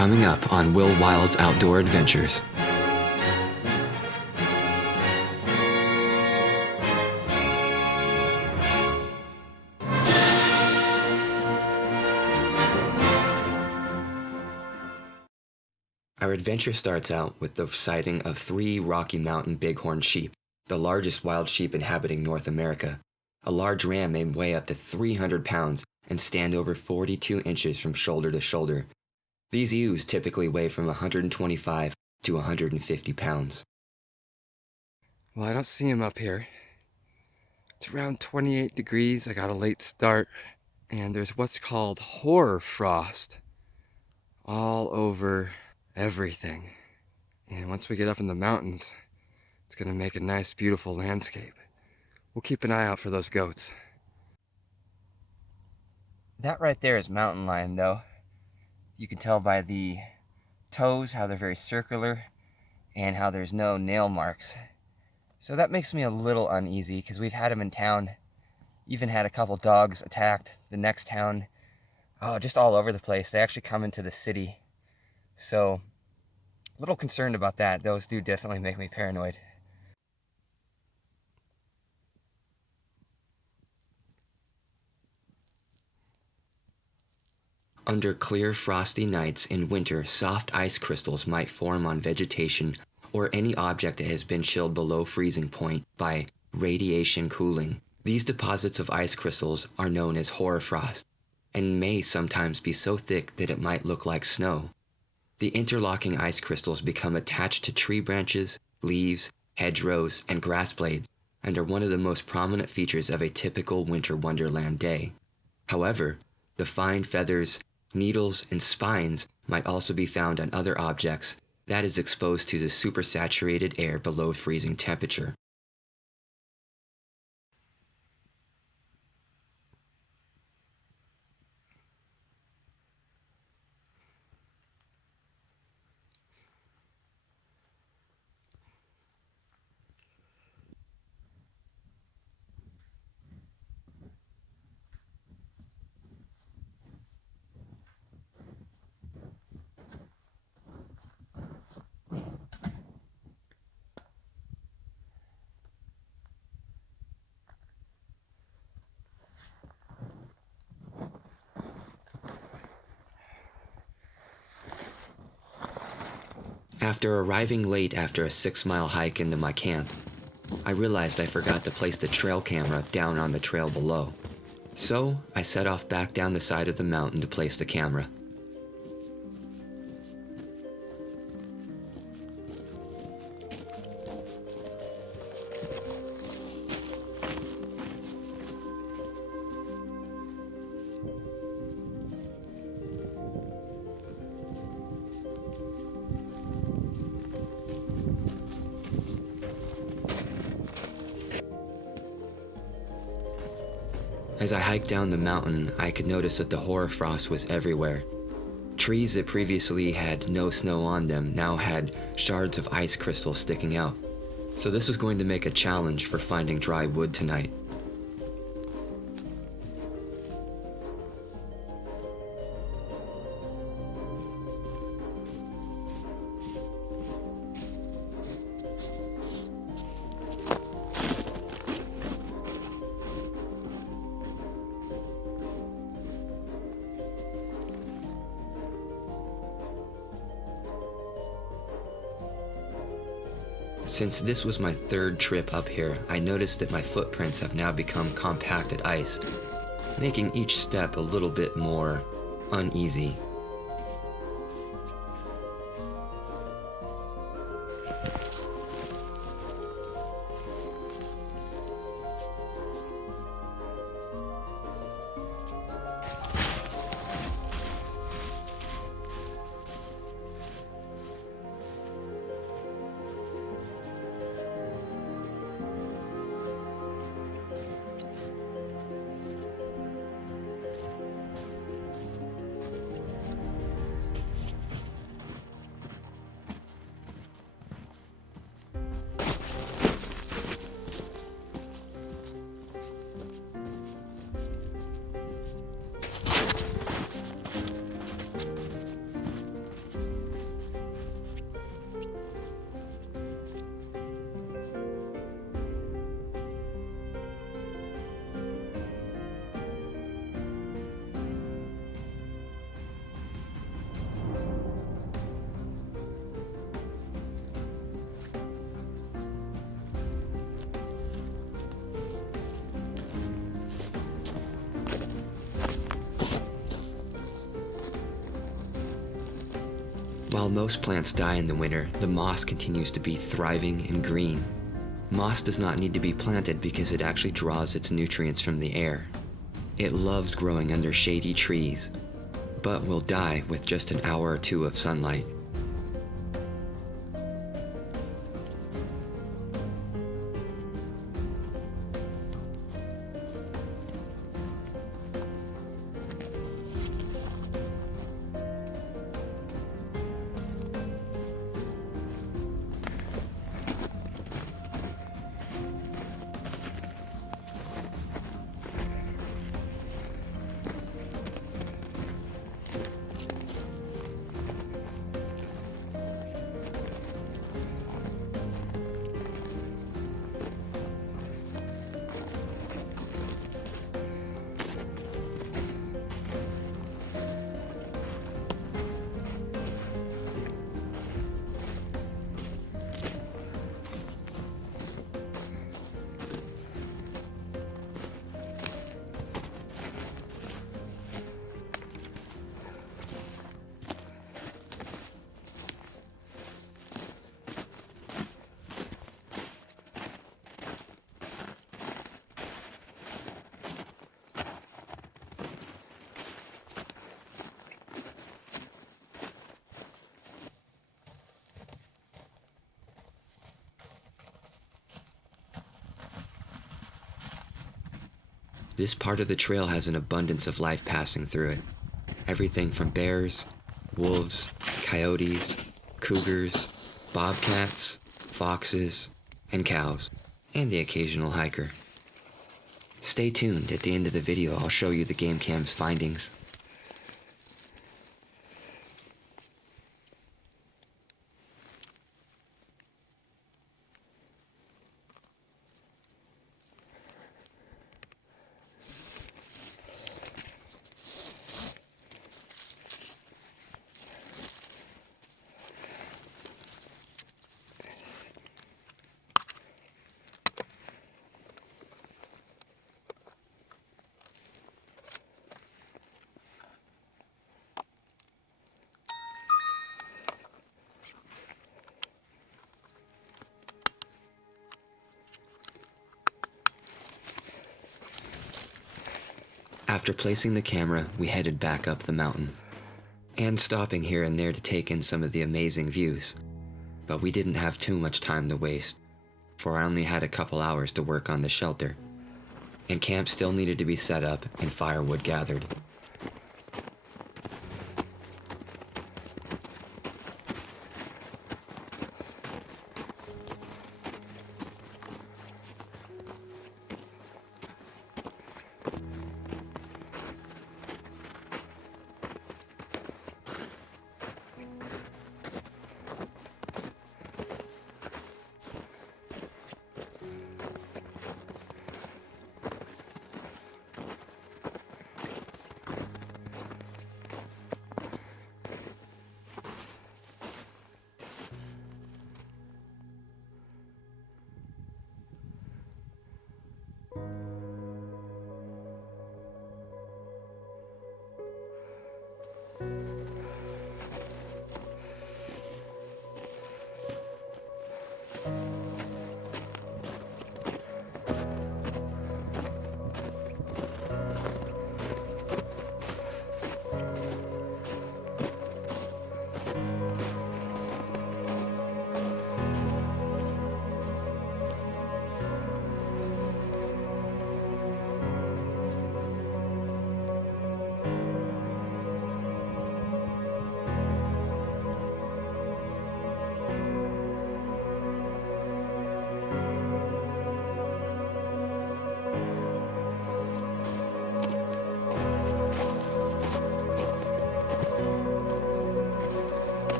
Coming up on Will Wild's Outdoor Adventures. Our adventure starts out with the sighting of 3 Rocky Mountain bighorn sheep, the largest wild sheep inhabiting North America. A large ram may weigh up to 300 pounds and stand over 42 inches from shoulder to shoulder. These ewes typically weigh from 125 to 150 pounds. Well, I don't see him up here. It's around 28 degrees. I got a late start, and there's what's called hoar frost all over everything. And once we get up in the mountains, it's going to make a nice, beautiful landscape. We'll keep an eye out for those goats. That right there is mountain lion, though. You can tell by the toes how they're very circular and how there's no nail marks. So that makes me a little uneasy because we've had them in town. Even had a couple dogs attacked the next town. Oh, just all over the place. They actually come into the city. So a little concerned about that. Those do definitely make me paranoid. Under clear, frosty nights in winter, soft ice crystals might form on vegetation or any object that has been chilled below freezing point by radiation cooling. These deposits of ice crystals are known as hoarfrost and may sometimes be so thick that it might look like snow. The interlocking ice crystals become attached to tree branches, leaves, hedgerows, and grass blades and are one of the most prominent features of a typical winter wonderland day. However, the fine feathers, needles, and spines might also be found on other objects that is exposed to the supersaturated air below freezing temperature. After arriving late after a 6-mile hike into my camp, I realized I forgot to place the trail camera down on the trail below. So I set off back down the side of the mountain to place the camera. As I hiked down the mountain, I could notice that the hoarfrost was everywhere. Trees that previously had no snow on them now had shards of ice crystals sticking out. So this was going to make a challenge for finding dry wood tonight. Since this was my 3rd trip up here, I noticed that my footprints have now become compacted ice, making each step a little bit more uneasy. While most plants die in the winter, the moss continues to be thriving and green. Moss does not need to be planted because it actually draws its nutrients from the air. It loves growing under shady trees, but will die with just an hour or two of sunlight. This part of the trail has an abundance of life passing through it. Everything from bears, wolves, coyotes, cougars, bobcats, foxes, and cows, and the occasional hiker. Stay tuned. At the end of the video, I'll show you the game cam's findings. After placing the camera, we headed back up the mountain, and stopping here and there to take in some of the amazing views. But we didn't have too much time to waste, for I only had a couple hours to work on the shelter, and camp still needed to be set up and firewood gathered.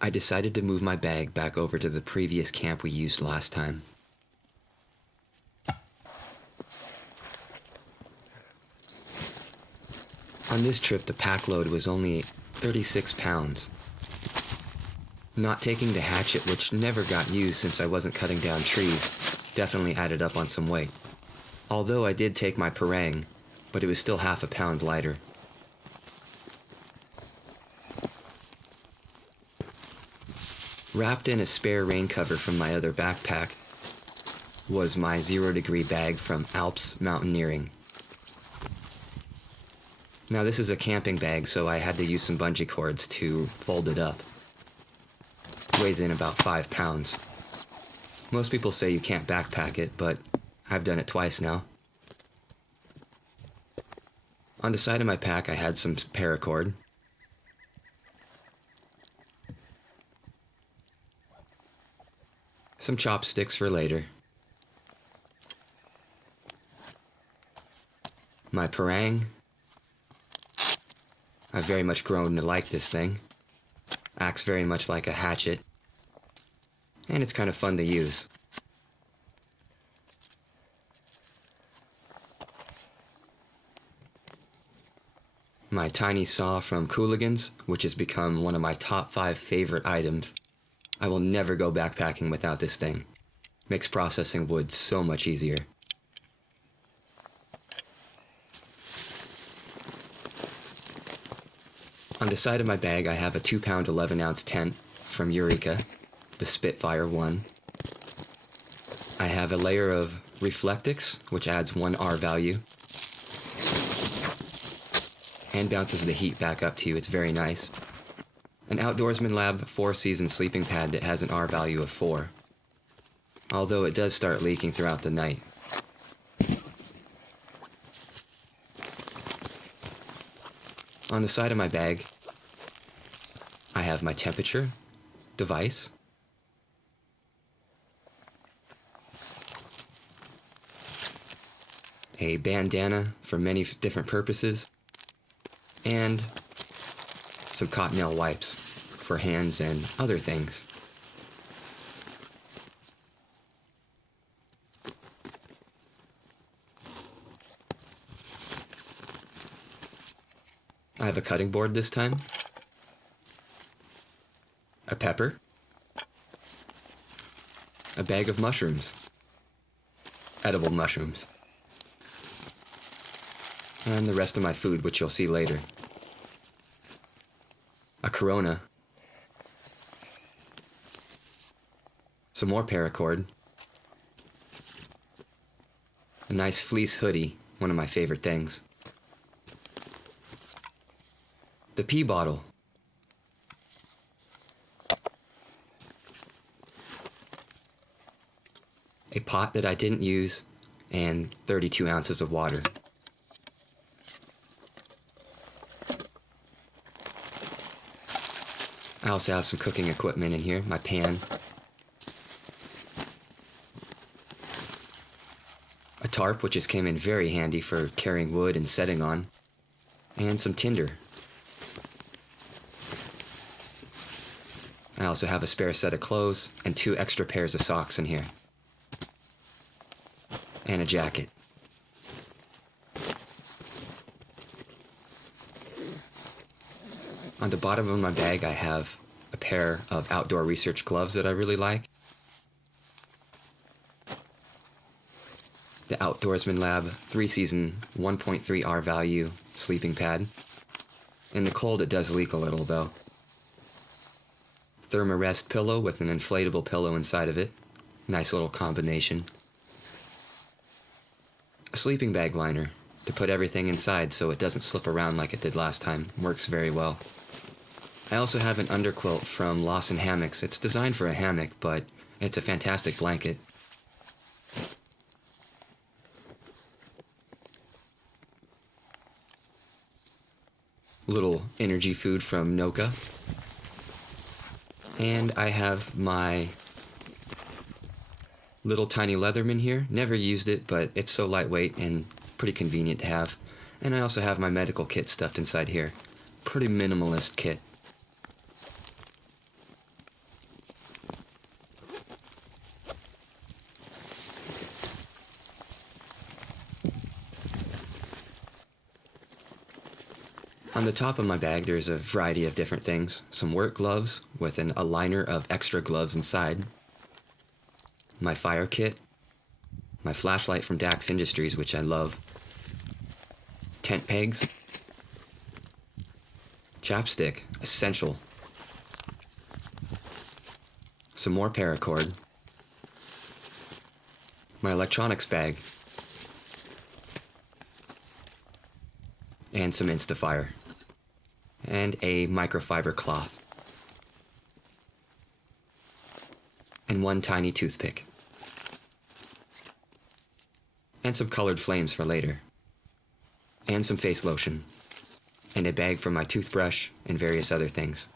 I decided to move my bag back over to the previous camp we used last time. On this trip, the pack load was only 36 pounds. Not taking the hatchet, which never got used since I wasn't cutting down trees, definitely added up on some weight. Although I did take my parang, but it was still half a pound lighter. Wrapped in a spare rain cover from my other backpack was my 0-degree bag from Alps Mountaineering. Now this is a camping bag, so I had to use some bungee cords to fold it up. It weighs in about 5 pounds. Most people say you can't backpack it, but I've done it twice now. On the side of my pack I had some paracord. Some chopsticks for later. My parang. I've very much grown to like this thing. Acts very much like a hatchet. And it's kind of fun to use. My tiny saw from Cooligans, which has become one of my top 5 favorite items. I will never go backpacking without this thing. Makes processing wood so much easier. On the side of my bag I have a 2-pound 11-ounce tent from Eureka, the Spitfire 1. I have a layer of Reflectix, which adds 1 R value, and bounces the heat back up to you. It's very nice. An Outdoorsman Lab 4-season sleeping pad that has an R value of 4, although it does start leaking throughout the night. On the side of my bag, I have my temperature device, a bandana for many different purposes, and some cottonelle wipes for hands and other things. I have a cutting board this time, a pepper, a bag of mushrooms, edible mushrooms, and the rest of my food, which you'll see later. A Corona, some more paracord, a nice fleece hoodie, one of my favorite things, the pee bottle, a pot that I didn't use, and 32 ounces of water. I also have some cooking equipment in here, my pan, a tarp, which just came in very handy for carrying wood and setting on, and some tinder. I also have a spare set of clothes and 2 extra pairs of socks in here, and a jacket. On the bottom of my bag I have a pair of outdoor research gloves that I really like. The Outdoorsman Lab 3-season 1.3 R value sleeping pad. In the cold it does leak a little though. Thermarest pillow with an inflatable pillow inside of it, Nice little combination. A sleeping bag liner to put everything inside so it doesn't slip around like it did last time. Works very well. I also have an underquilt from Lawson Hammocks. It's designed for a hammock, but it's a fantastic blanket. Little energy food from Noka. And I have my little tiny Leatherman here. Never used it, but it's so lightweight and pretty convenient to have. And I also have my medical kit stuffed inside here. Pretty minimalist kit. On the top of my bag, there's a variety of different things. Some work gloves with a liner of extra gloves inside. My fire kit. My flashlight from Dax Industries, which I love. Tent pegs. Chapstick, essential. Some more paracord. My electronics bag. And some Instafire. And a microfiber cloth. And one tiny toothpick. And some colored flames for later. And some face lotion. And a bag for my toothbrush and various other things.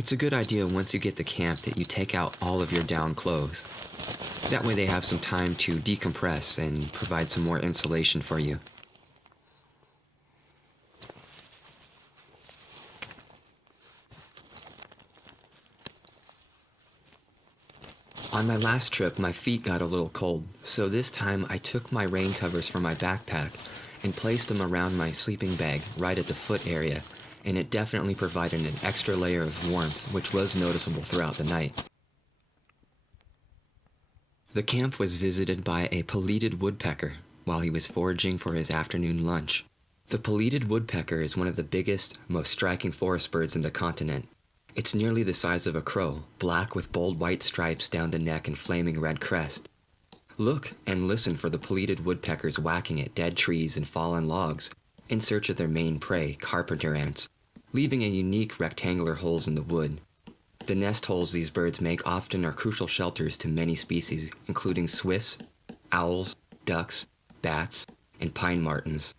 It's a good idea once you get to camp that you take out all of your down clothes. That way they have some time to decompress and provide some more insulation for you. On my last trip, my feet got a little cold, so this time I took my rain covers from my backpack and placed them around my sleeping bag right at the foot area, and it definitely provided an extra layer of warmth, which was noticeable throughout the night. The camp was visited by a polluted woodpecker while he was foraging for his afternoon lunch. The polluted woodpecker is one of the biggest, most striking forest birds in the continent. It's nearly the size of a crow, black with bold white stripes down the neck and flaming red crest. Look and listen for the polluted woodpeckers whacking at dead trees and fallen logs in search of their main prey, carpenter ants, leaving a unique rectangular holes in the wood. The nest holes these birds make often are crucial shelters to many species, including swifts, owls, ducks, bats, and pine martens.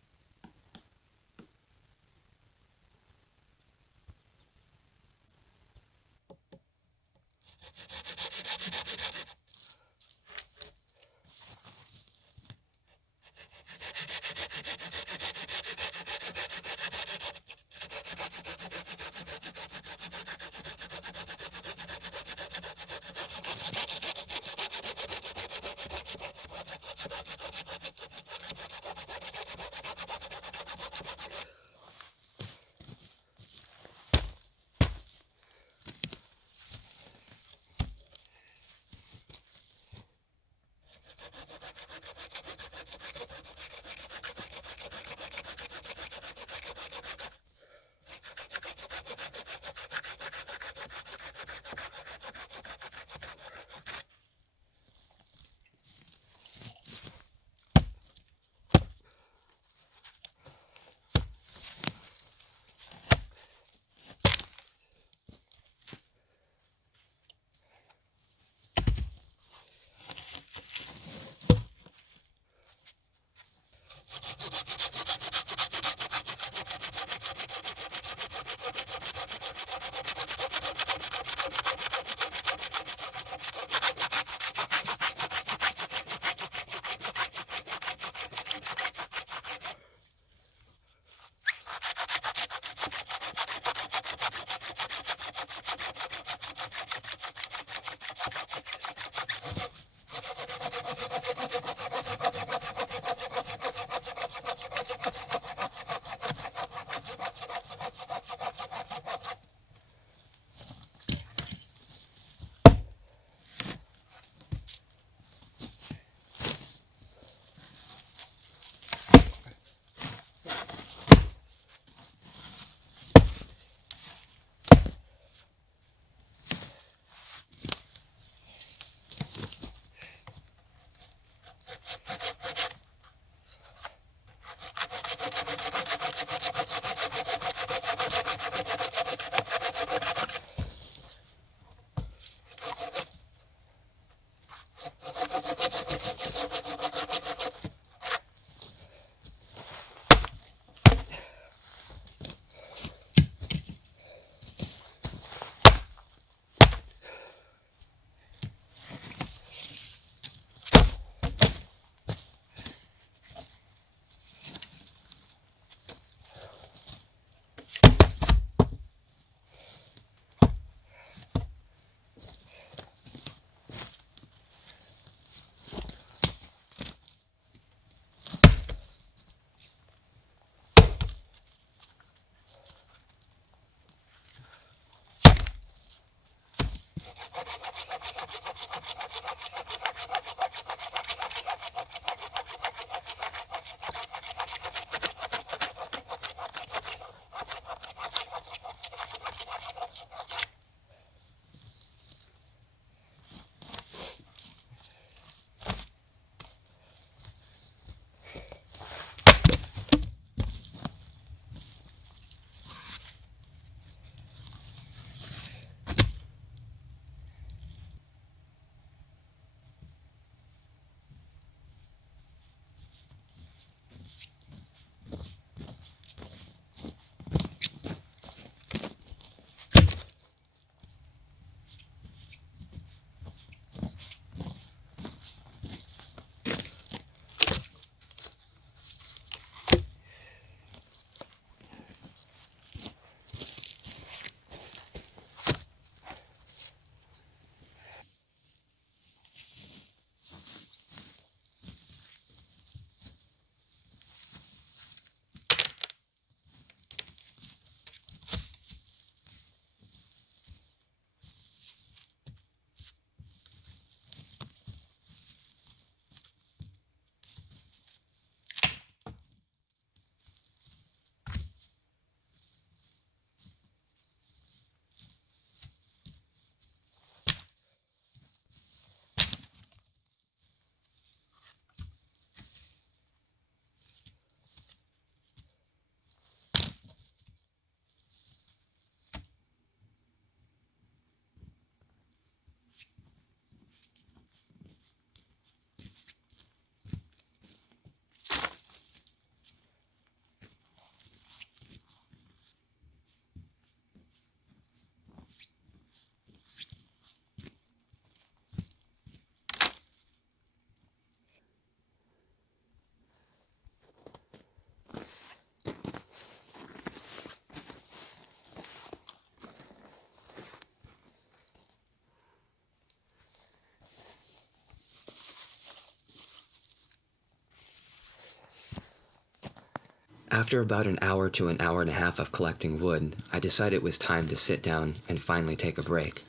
After about an hour to an hour and a half of collecting wood, I decided it was time to sit down and finally take a break.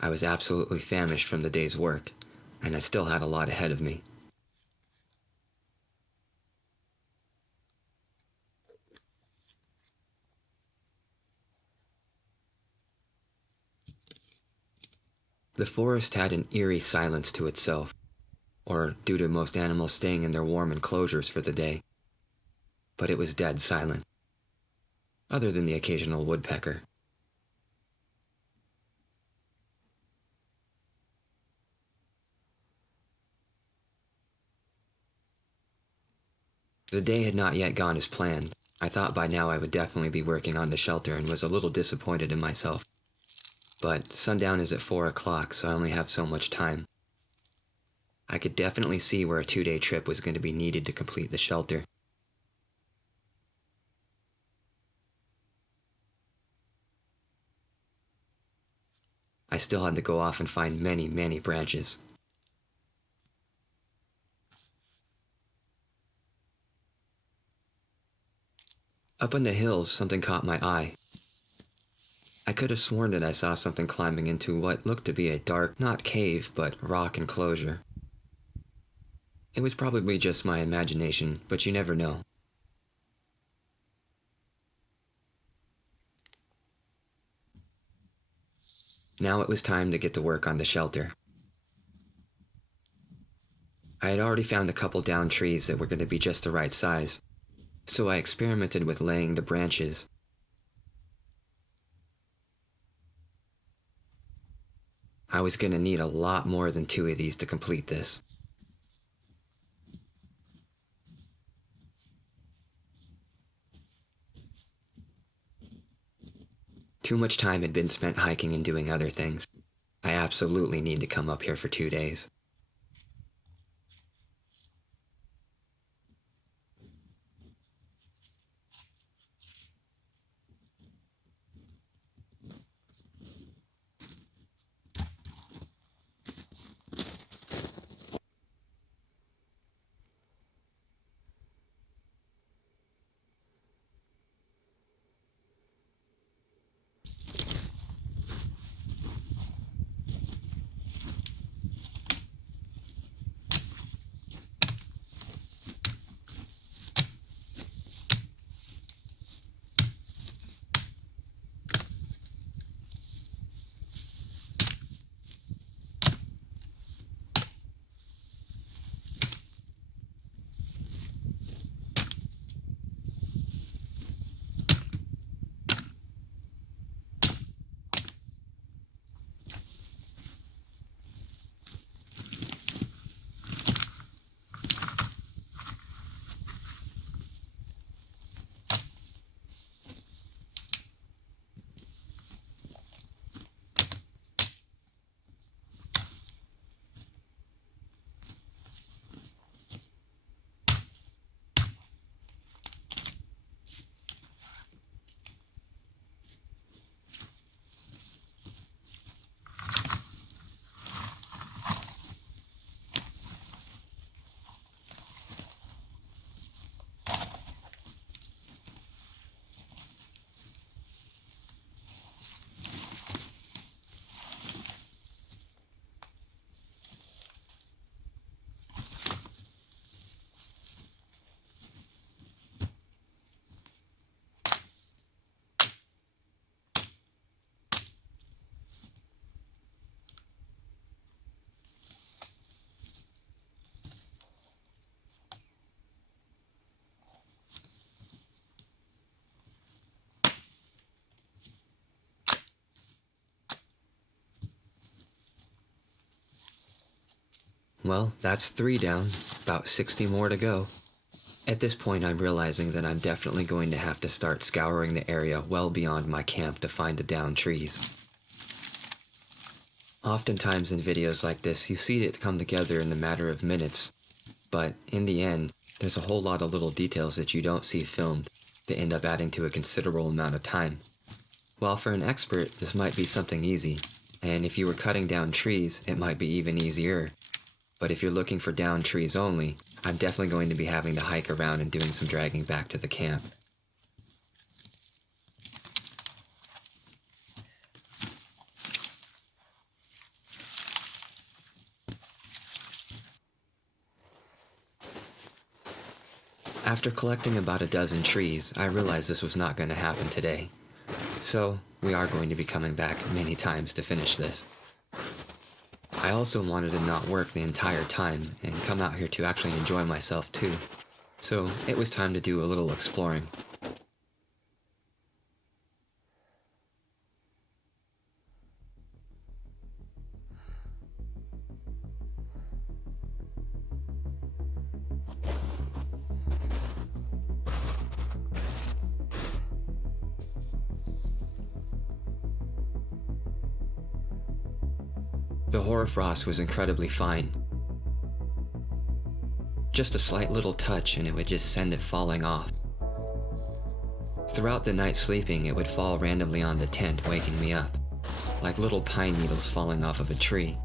I was absolutely famished from the day's work, and I still had a lot ahead of me. The forest had an eerie silence to itself, or due to most animals staying in their warm enclosures for the day. But it was dead silent, other than the occasional woodpecker. The day had not yet gone as planned. I thought by now I would definitely be working on the shelter and was a little disappointed in myself. But sundown is at 4 o'clock, so I only have so much time. I could definitely see where a 2-day trip was going to be needed to complete the shelter. I still had to go off and find many, many branches. Up in the hills, something caught my eye. I could have sworn that I saw something climbing into what looked to be a dark, not cave, but rock enclosure. It was probably just my imagination, but you never know. Now it was time to get to work on the shelter. I had already found a couple down trees that were going to be just the right size, so I experimented with laying the branches. I was going to need a lot more than 2 of these to complete this. Too much time had been spent hiking and doing other things. I absolutely need to come up here for 2 days. Well, that's 3 down, about 60 more to go. At this point, I'm realizing that I'm definitely going to have to start scouring the area well beyond my camp to find the downed trees. Oftentimes in videos like this, you see it come together in a matter of minutes, but in the end, there's a whole lot of little details that you don't see filmed that end up adding to a considerable amount of time. While for an expert, this might be something easy, and if you were cutting down trees, it might be even easier. But if you're looking for downed trees only, I'm definitely going to be having to hike around and doing some dragging back to the camp. After collecting about a dozen trees, I realized this was not going to happen today. So, we are going to be coming back many times to finish this. I also wanted to not work the entire time and come out here to actually enjoy myself too. So, it was time to do a little exploring. The hoarfrost was incredibly fine. Just a slight little touch and it would just send it falling off. Throughout the night sleeping, it would fall randomly on the tent, waking me up, like little pine needles falling off of a tree.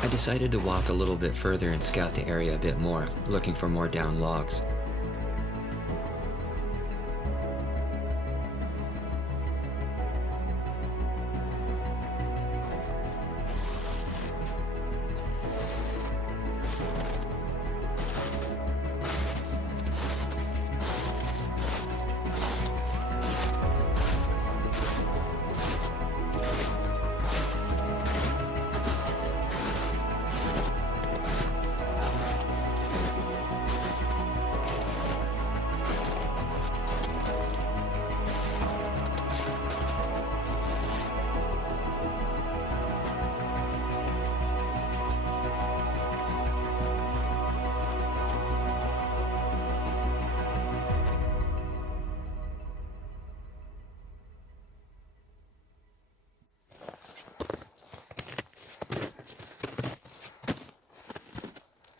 I decided to walk a little bit further and scout the area a bit more, looking for more downed logs.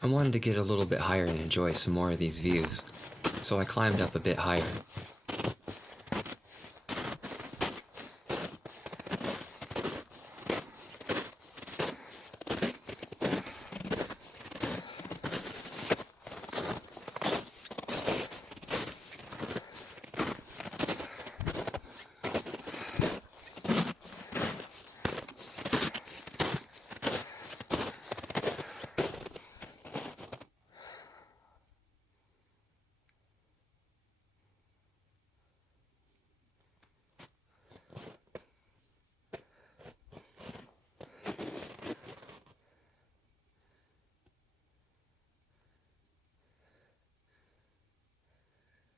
I wanted to get a little bit higher and enjoy some more of these views, so I climbed up a bit higher.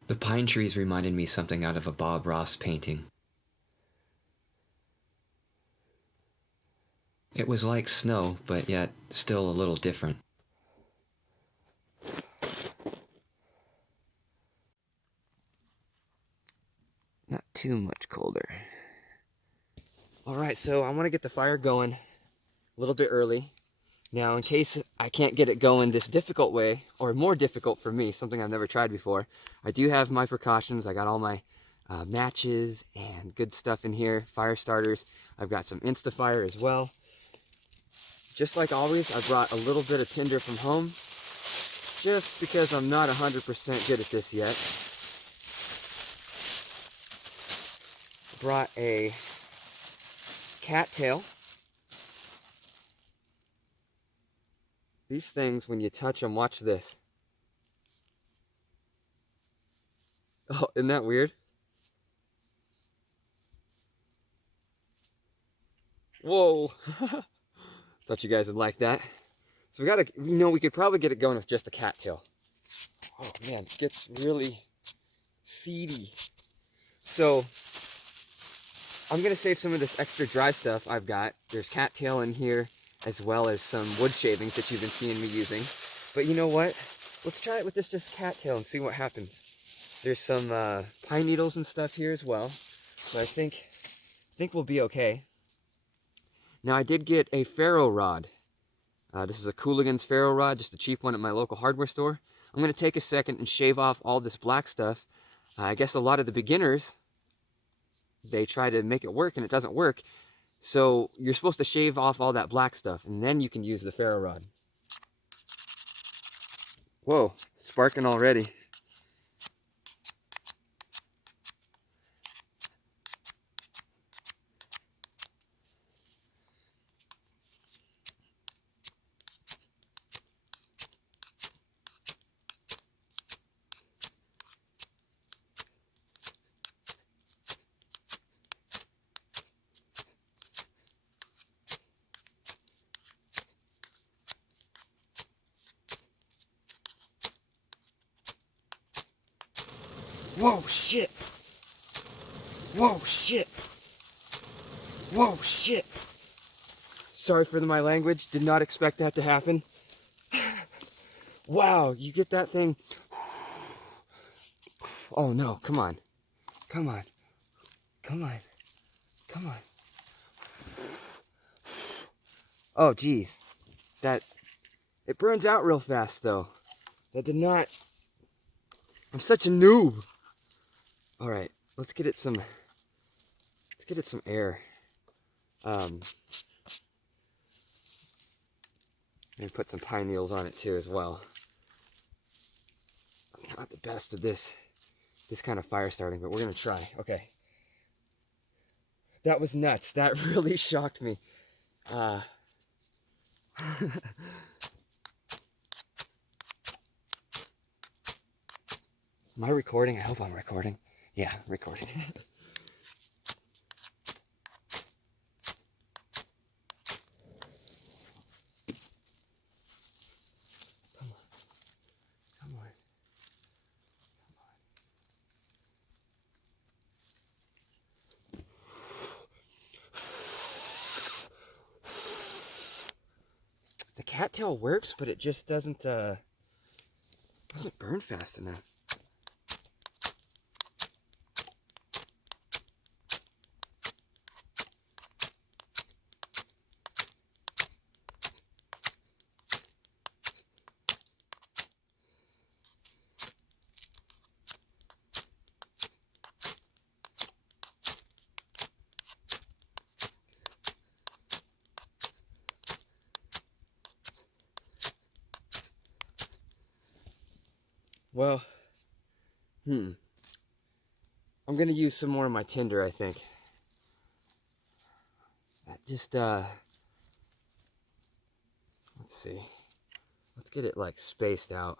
The pine trees reminded me something out of a Bob Ross painting. It was like snow, but yet still a little different. Not too much colder. Alright, so I want to get the fire going a little bit early. Now, in case I can't get it going this difficult way, or more difficult for me, something I've never tried before, I do have my precautions. I got all my matches and good stuff in here, fire starters. I've got some Instafire as well. Just like always, I brought a little bit of tinder from home, just because I'm not 100% good at this yet. Brought a cattail. These things, when you touch them, watch this. Oh, isn't that weird? Whoa! Thought you guys would like that. So we could probably get it going with just a cattail. Oh man, it gets really seedy. So I'm gonna save some of this extra dry stuff I've got. There's cattail in here, as well as some wood shavings that you've been seeing me using. But you know what? Let's try it with this just cattail and see what happens. There's some pine needles and stuff here as well. So I think we'll be okay. Now I did get a ferro rod. This is a Cooligan's ferro rod, just a cheap one at my local hardware store. I'm going to take a second and shave off all this black stuff. I guess a lot of the beginners, they try to make it work and it doesn't work. So you're supposed to shave off all that black stuff and then you can use the ferro rod. Whoa, sparking already. Whoa, shit! Whoa, shit! Whoa, shit! Sorry for my language, did not expect that to happen. Wow, you get that thing? Oh no, come on. Come on. Come on. Come on. Oh, geez. It burns out real fast, though. That did not... I'm such a noob. All right, let's get it some air. Maybe put some pine needles on it too as well. I'm not the best at this kind of fire starting, but we're gonna try. Okay. That was nuts. That really shocked me. Am I recording? I hope I'm recording. Yeah, recording. Come on. Come on. The cattail works, but it just doesn't burn fast enough. Well, I'm gonna use some more of my tinder, I think. That just, let's see. Let's get it like spaced out.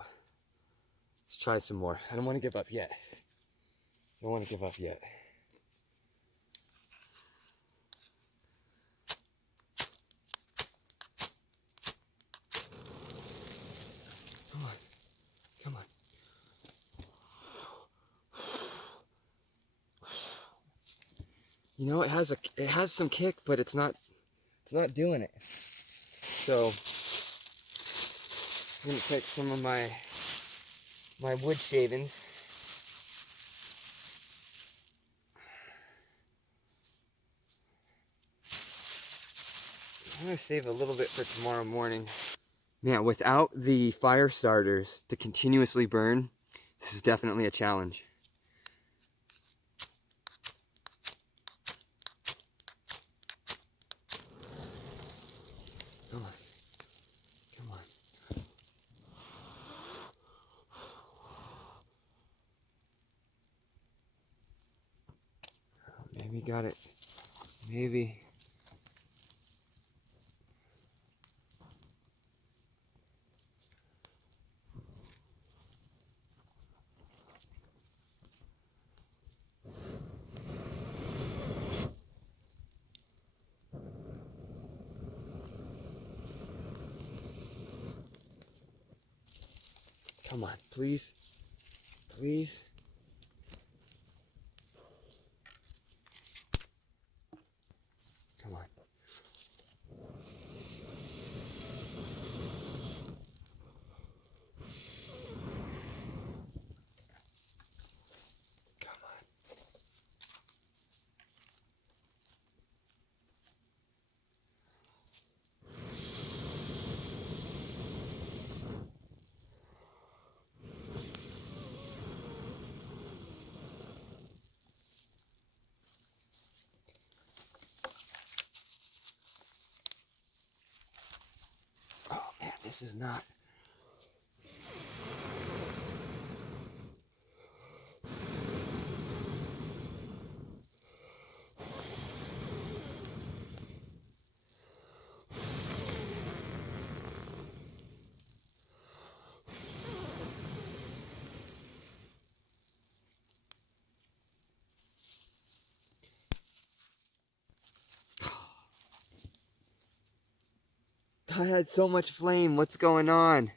Let's try some more. I don't want to give up yet. Don't want to give up yet. Come on. Come on. You know, it has some kick, but it's not doing it. So I'm gonna take some of my wood shavings. I'm gonna save a little bit for tomorrow morning. Man, without the fire starters to continuously burn, this is definitely a challenge. Come on. Come on. Maybe got it. Maybe. Come on, please. Please. Come on. This is not. I had so much flame. What's going on?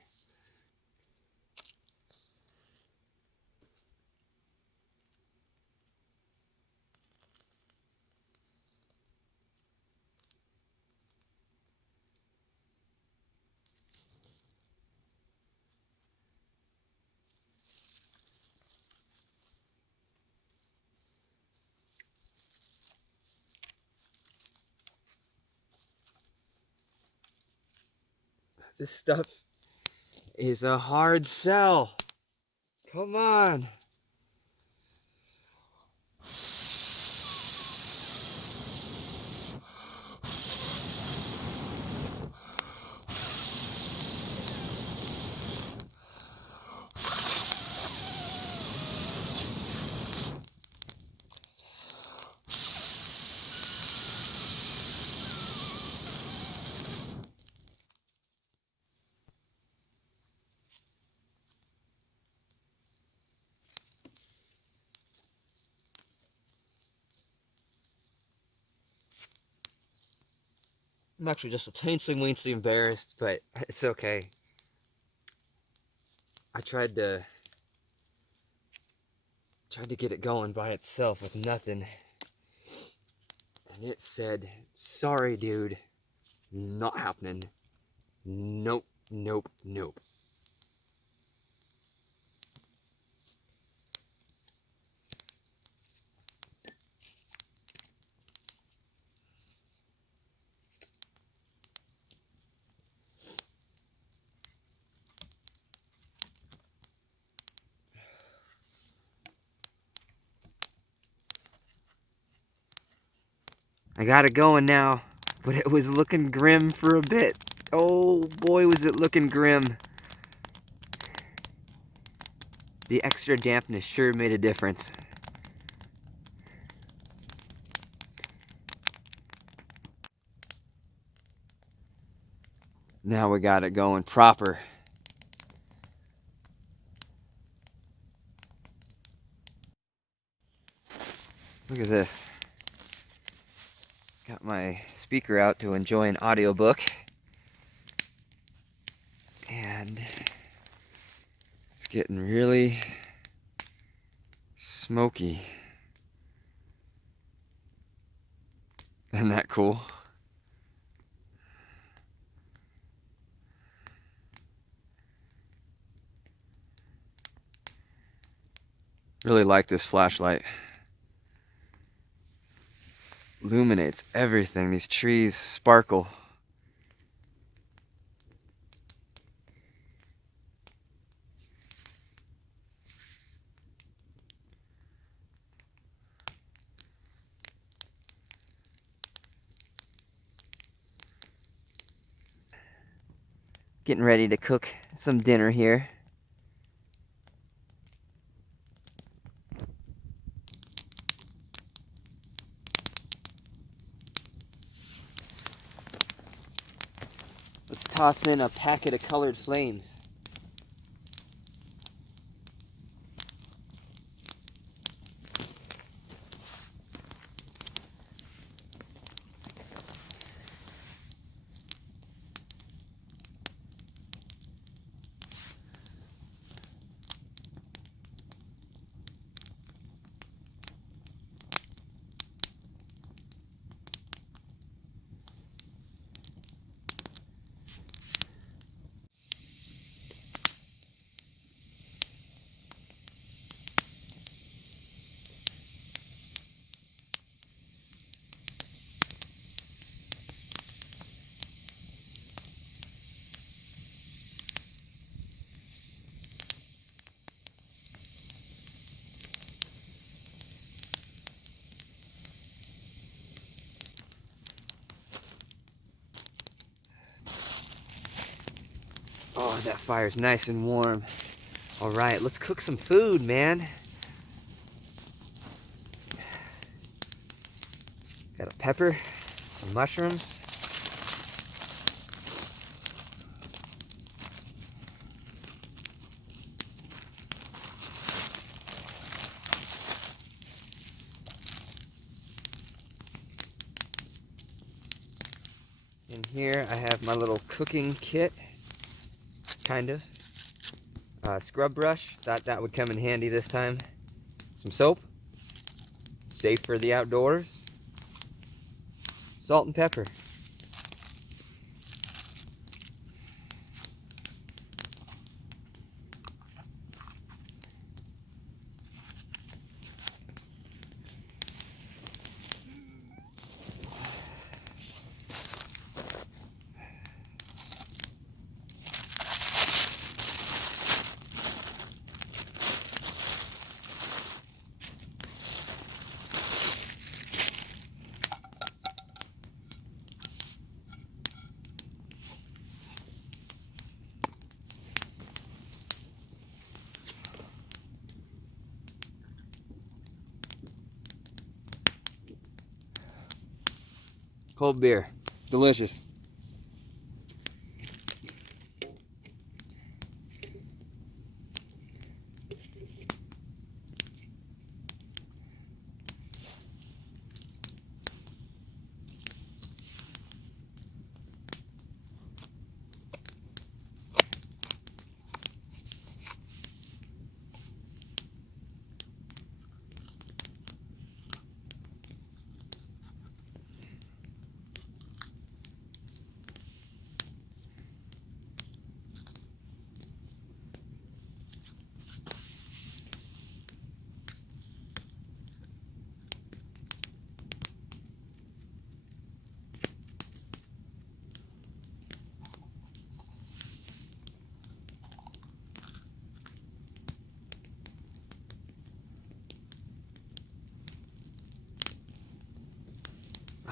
This stuff is a hard sell. Come on. I'm actually just a teensy-weensy embarrassed, but it's okay. I tried to get it going by itself with nothing. And it said, sorry dude, not happening. Nope, nope, nope. I got it going now, but it was looking grim for a bit. Oh boy, was it looking grim. The extra dampness sure made a difference. Now we got it going proper. Look at this. Got my speaker out to enjoy an audiobook. And it's getting really smoky. Isn't that cool? Really like this flashlight. Illuminates everything. These trees sparkle. Getting ready to cook some dinner here. Let's toss in a packet of colored flames. Oh, that fire's nice and warm. All right, let's cook some food, man. Got a pepper, some mushrooms. In here I have my little cooking kit, kind of. Scrub brush, thought that would come in handy this time. Some soap, safe for the outdoors. Salt and pepper. Cold beer. Delicious.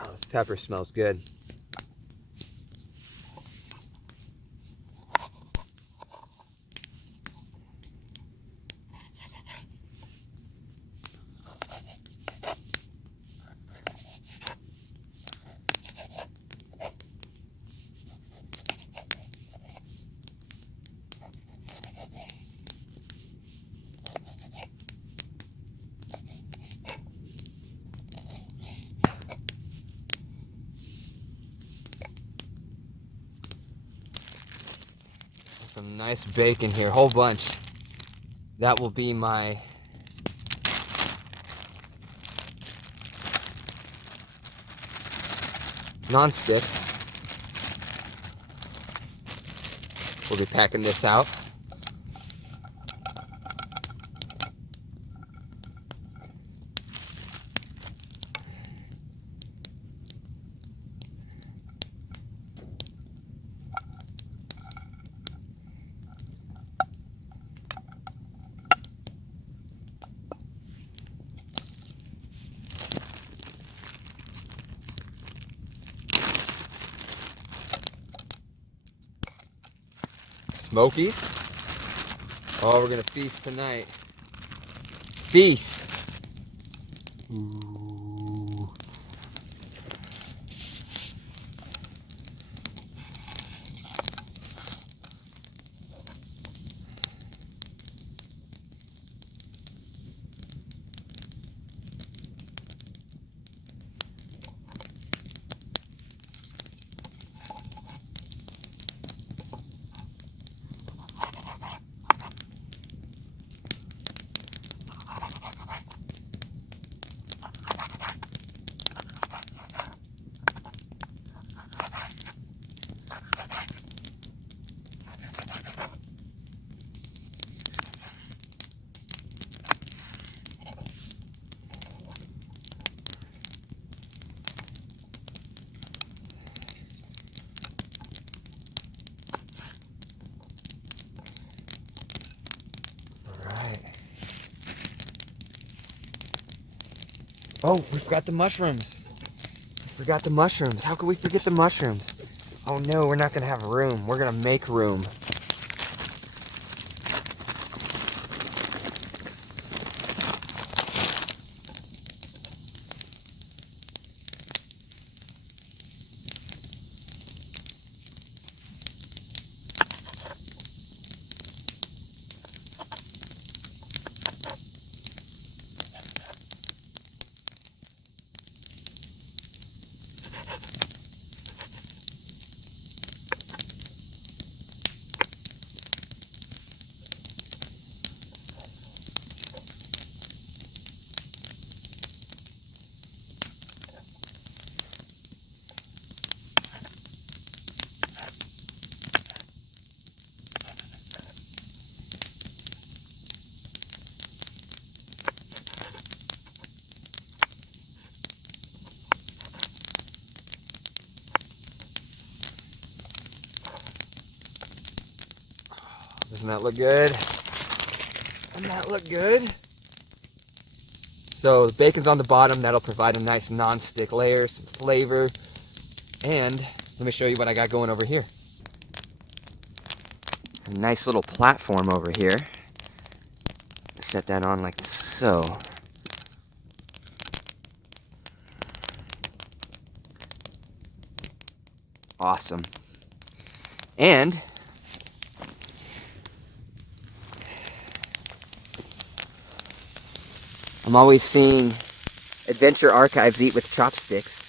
Oh, this pepper smells good. Some nice bacon here, whole bunch. That will be my non-stick. We'll be packing this out. Smokies. Oh, we're gonna feast tonight. Feast. Ooh. Oh, we forgot the mushrooms. We forgot the mushrooms. How could we forget the mushrooms? Oh no, we're not gonna have room. We're gonna make room. Doesn't that look good? Doesn't that look good? So the bacon's on the bottom. That'll provide a nice non-stick layer, some flavor. And let me show you what I got going over here. A nice little platform over here. Set that on like so. Awesome. And I'm always seeing Adventure Archives eat with chopsticks.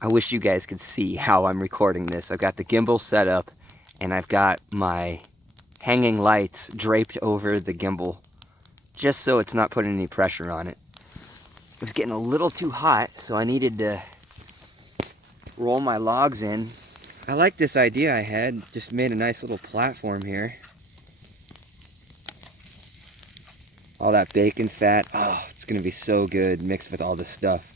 I wish you guys could see how I'm recording this. I've got the gimbal set up and I've got my hanging lights draped over the gimbal just so it's not putting any pressure on it. It was getting a little too hot, so I needed to roll my logs in. I like this idea I had, just made a nice little platform here. All that bacon fat, oh, it's gonna be so good mixed with all this stuff.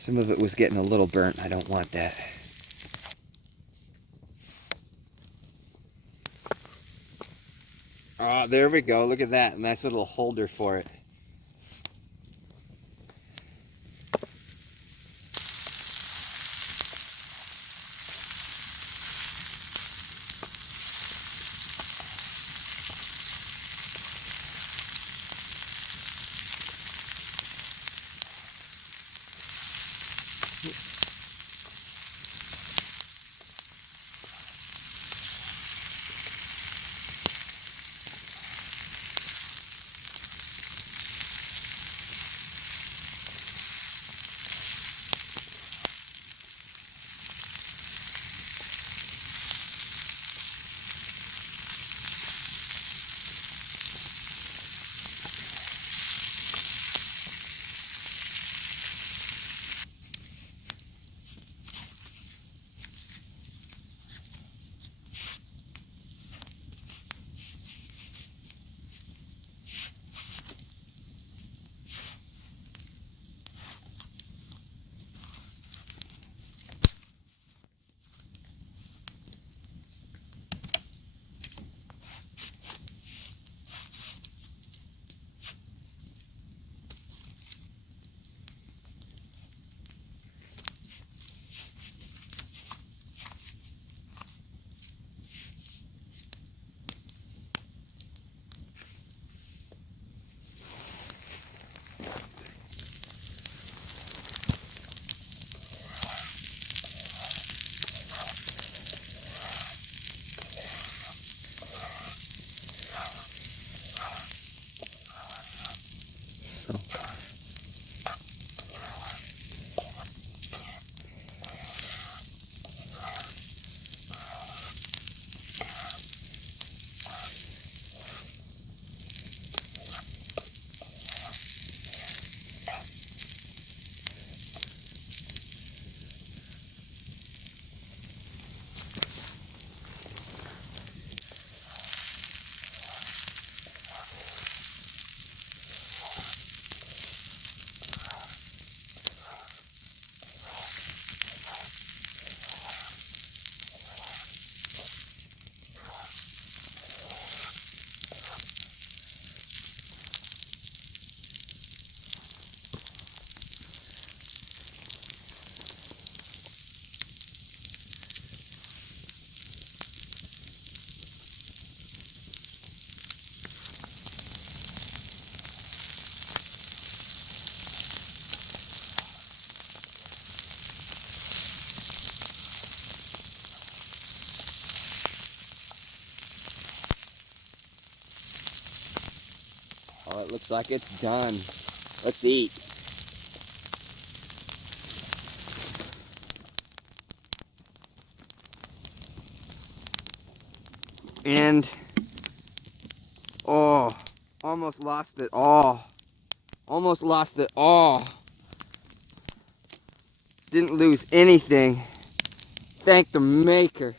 Some of it was getting a little burnt. I don't want that. Oh, there we go. Look at that. Nice little holder for it. So. Oh, it looks like it's done. Let's eat. And, oh, almost lost it all. Almost lost it all. Didn't lose anything. Thank the maker.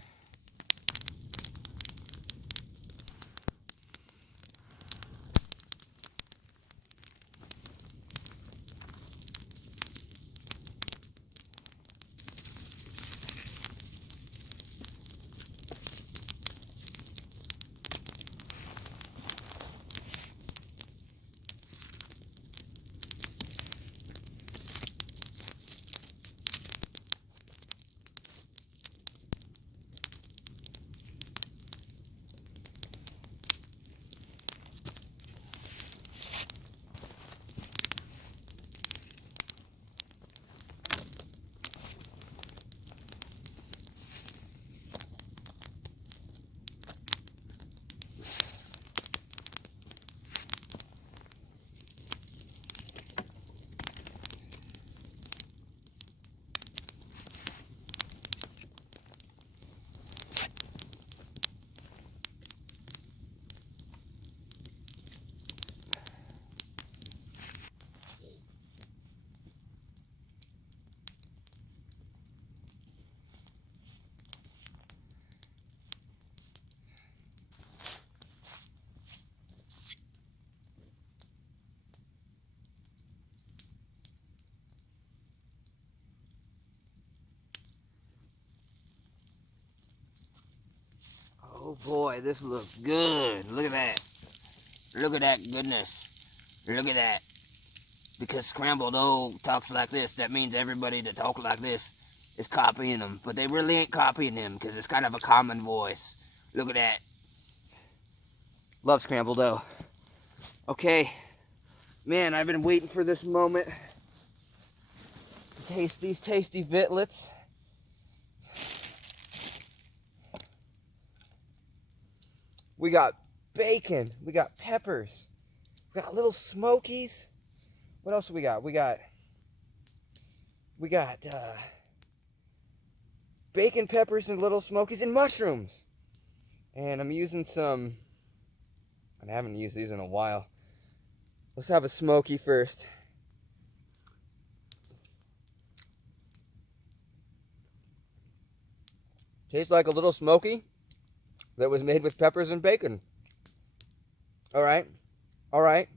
Oh boy, this looks good. Look at that. Look at that goodness. Look at that. Because Scrambled O talks like this, that means everybody that talks like this is copying him. But they really ain't copying him because it's kind of a common voice. Look at that. Love Scrambled O. Okay. Man, I've been waiting for this moment to taste these tasty vitlets. We got bacon. We got peppers. We got little smokies. What else do we got? We got bacon, peppers, and little smokies, and mushrooms. And I'm using some, I haven't used these in a while. Let's have a smoky first. Tastes like a little smoky that was made with peppers and bacon. All right. All right.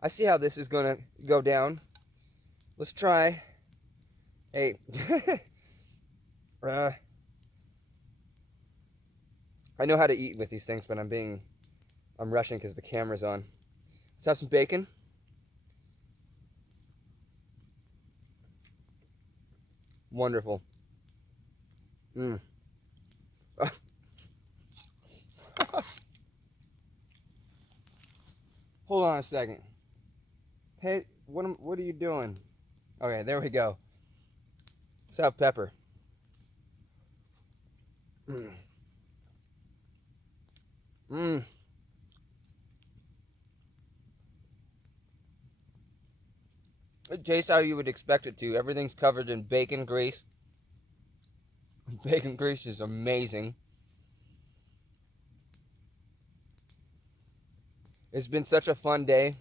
I see how this is going to go down. Let's try a... I know how to eat with these things, but I'm rushing because the camera's on. Let's have some bacon. Wonderful. Mmm. Hold on a second. Hey, what are you doing? Okay, there we go. Let's have pepper. Mmm. Mmm. It tastes how you would expect it to. Everything's covered in bacon grease. Bacon grease is amazing. It's been such a fun day.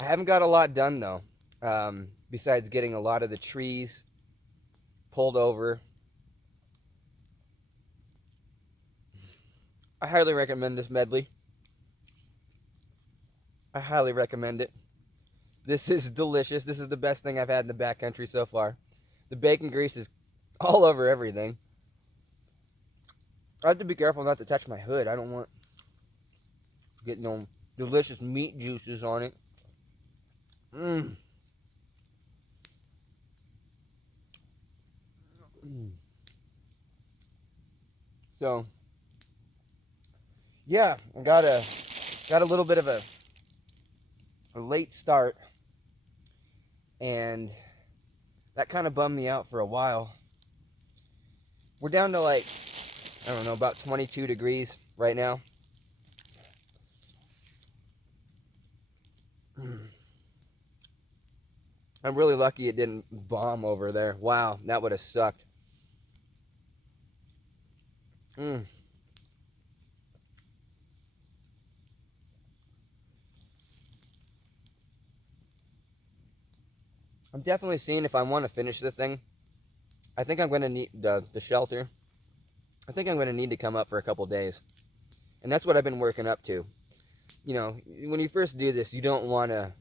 I haven't got a lot done though, besides getting a lot of the trees pulled over. I highly recommend this medley. I highly recommend it. This is delicious. This is the best thing I've had in the backcountry so far. The bacon grease is all over everything. I have to be careful not to touch my hood. I don't want getting no delicious meat juices on it. So, yeah, I got a little bit of a late start, and that kind of bummed me out for a while. We're down to like, I don't know, about 22 degrees right now. I'm really lucky it didn't bomb over there. Wow, that would have sucked. I'm definitely seeing if I want to finish the thing. I think I'm going to need the shelter. I think I'm going to need to come up for a couple days. And that's what I've been working up to. You know, when you first do this, you don't want to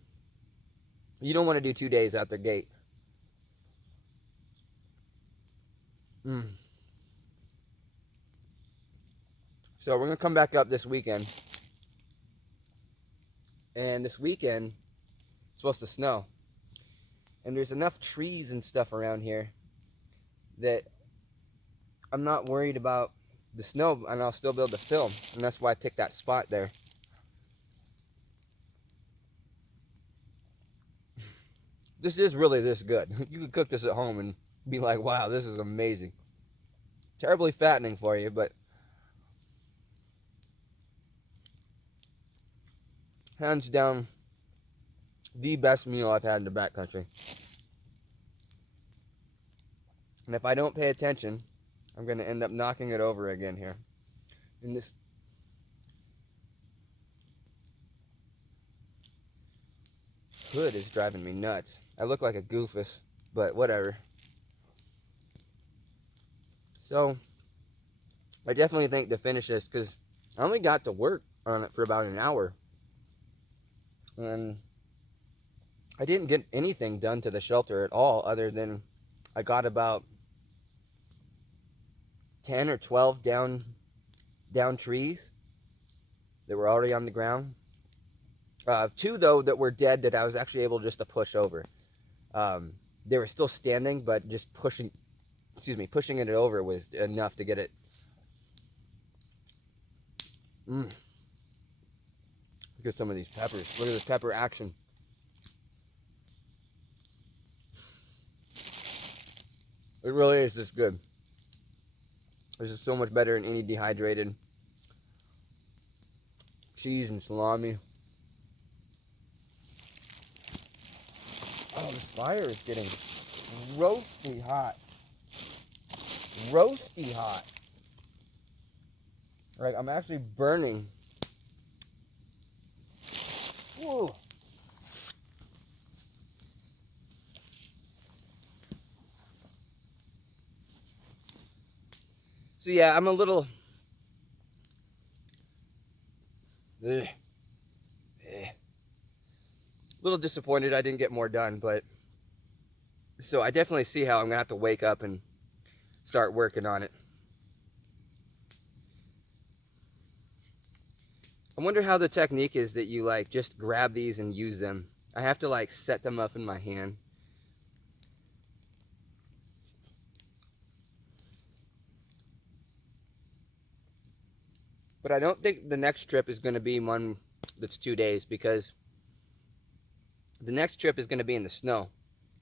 do 2 days out the gate. So we're going to come back up this weekend. And this weekend, it's supposed to snow. And there's enough trees and stuff around here that I'm not worried about the snow, and I'll still be able to film. And that's why I picked that spot there. This is really this good. You could cook this at home and be like, wow, this is amazing. Terribly fattening for you, but hands down, the best meal I've had in the backcountry. And if I don't pay attention, I'm going to end up knocking it over again here. And this hood is driving me nuts. I look like a goofus, but whatever. So, I definitely think to finish this, because I only got to work on it for about an hour. And I didn't get anything done to the shelter at all, other than I got about 10 or 12 down trees that were already on the ground. 2 though that were dead that I was actually able just to push over. They were still standing, but just pushing it over was enough to get it. Look at some of these peppers. Look at this pepper action. It really is this good. This is so much better than any dehydrated cheese and salami. Oh, this fire is getting roasty hot. Roasty hot. Like, I'm actually burning. Whoa. So yeah, I'm a little disappointed I didn't get more done, but so I definitely see how I'm gonna have to wake up and start working on it. I wonder how the technique is that you like just grab these and use them. I have to like set them up in my hand. But I don't think the next trip is going to be one that's 2 days, because the next trip is going to be in the snow.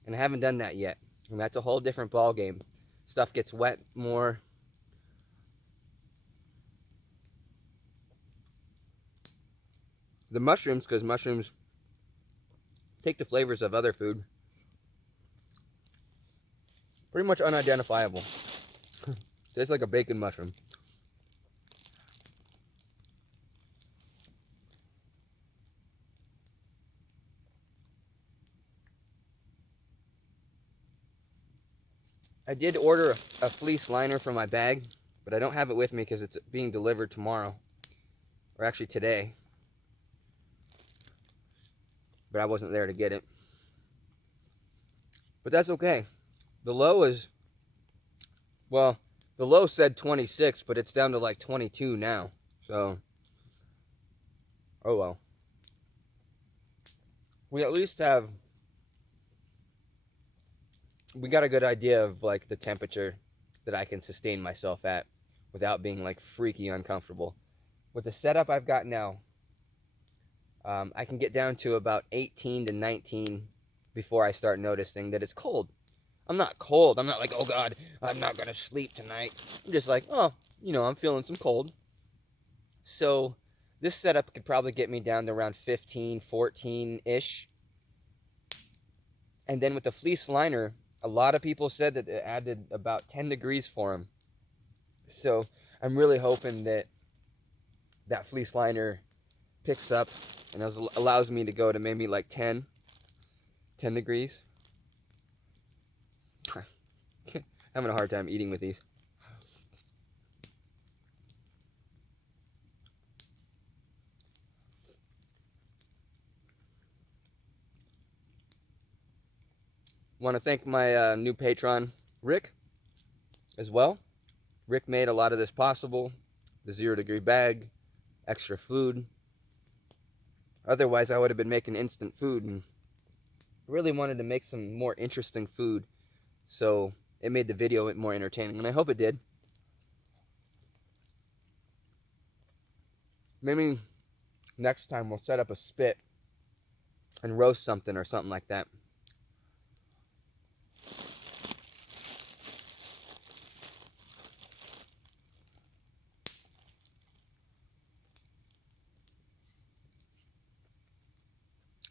And I haven't done that yet. And that's a whole different ball game. Stuff gets wet more. The mushrooms, because mushrooms take the flavors of other food. Pretty much unidentifiable. Tastes like a bacon mushroom. I did order a fleece liner for my bag, but I don't have it with me because it's being delivered tomorrow. Or actually today. But I wasn't there to get it. But that's okay. The low is, well, the low said 26, but it's down to like 22 now. So, oh well. We at least have, we got a good idea of like the temperature that I can sustain myself at without being like freaky uncomfortable. With the setup I've got now, I can get down to about 18 to 19 before I start noticing that it's cold. I'm not cold. I'm not like, oh God, I'm not going to sleep tonight. I'm just like, oh, you know, I'm feeling some cold. So this setup could probably get me down to around 15, 14-ish. And then with the fleece liner, a lot of people said that it added about 10 degrees for them. So I'm really hoping that that fleece liner picks up and allows me to go to maybe like 10 degrees. Having a hard time eating with these. Want to thank my new patron, Rick, as well. Rick made a lot of this possible. The 0 degree bag, extra food. Otherwise, I would have been making instant food and really wanted to make some more interesting food. So it made the video more entertaining, and I hope it did. Maybe next time we'll set up a spit and roast something or something like that.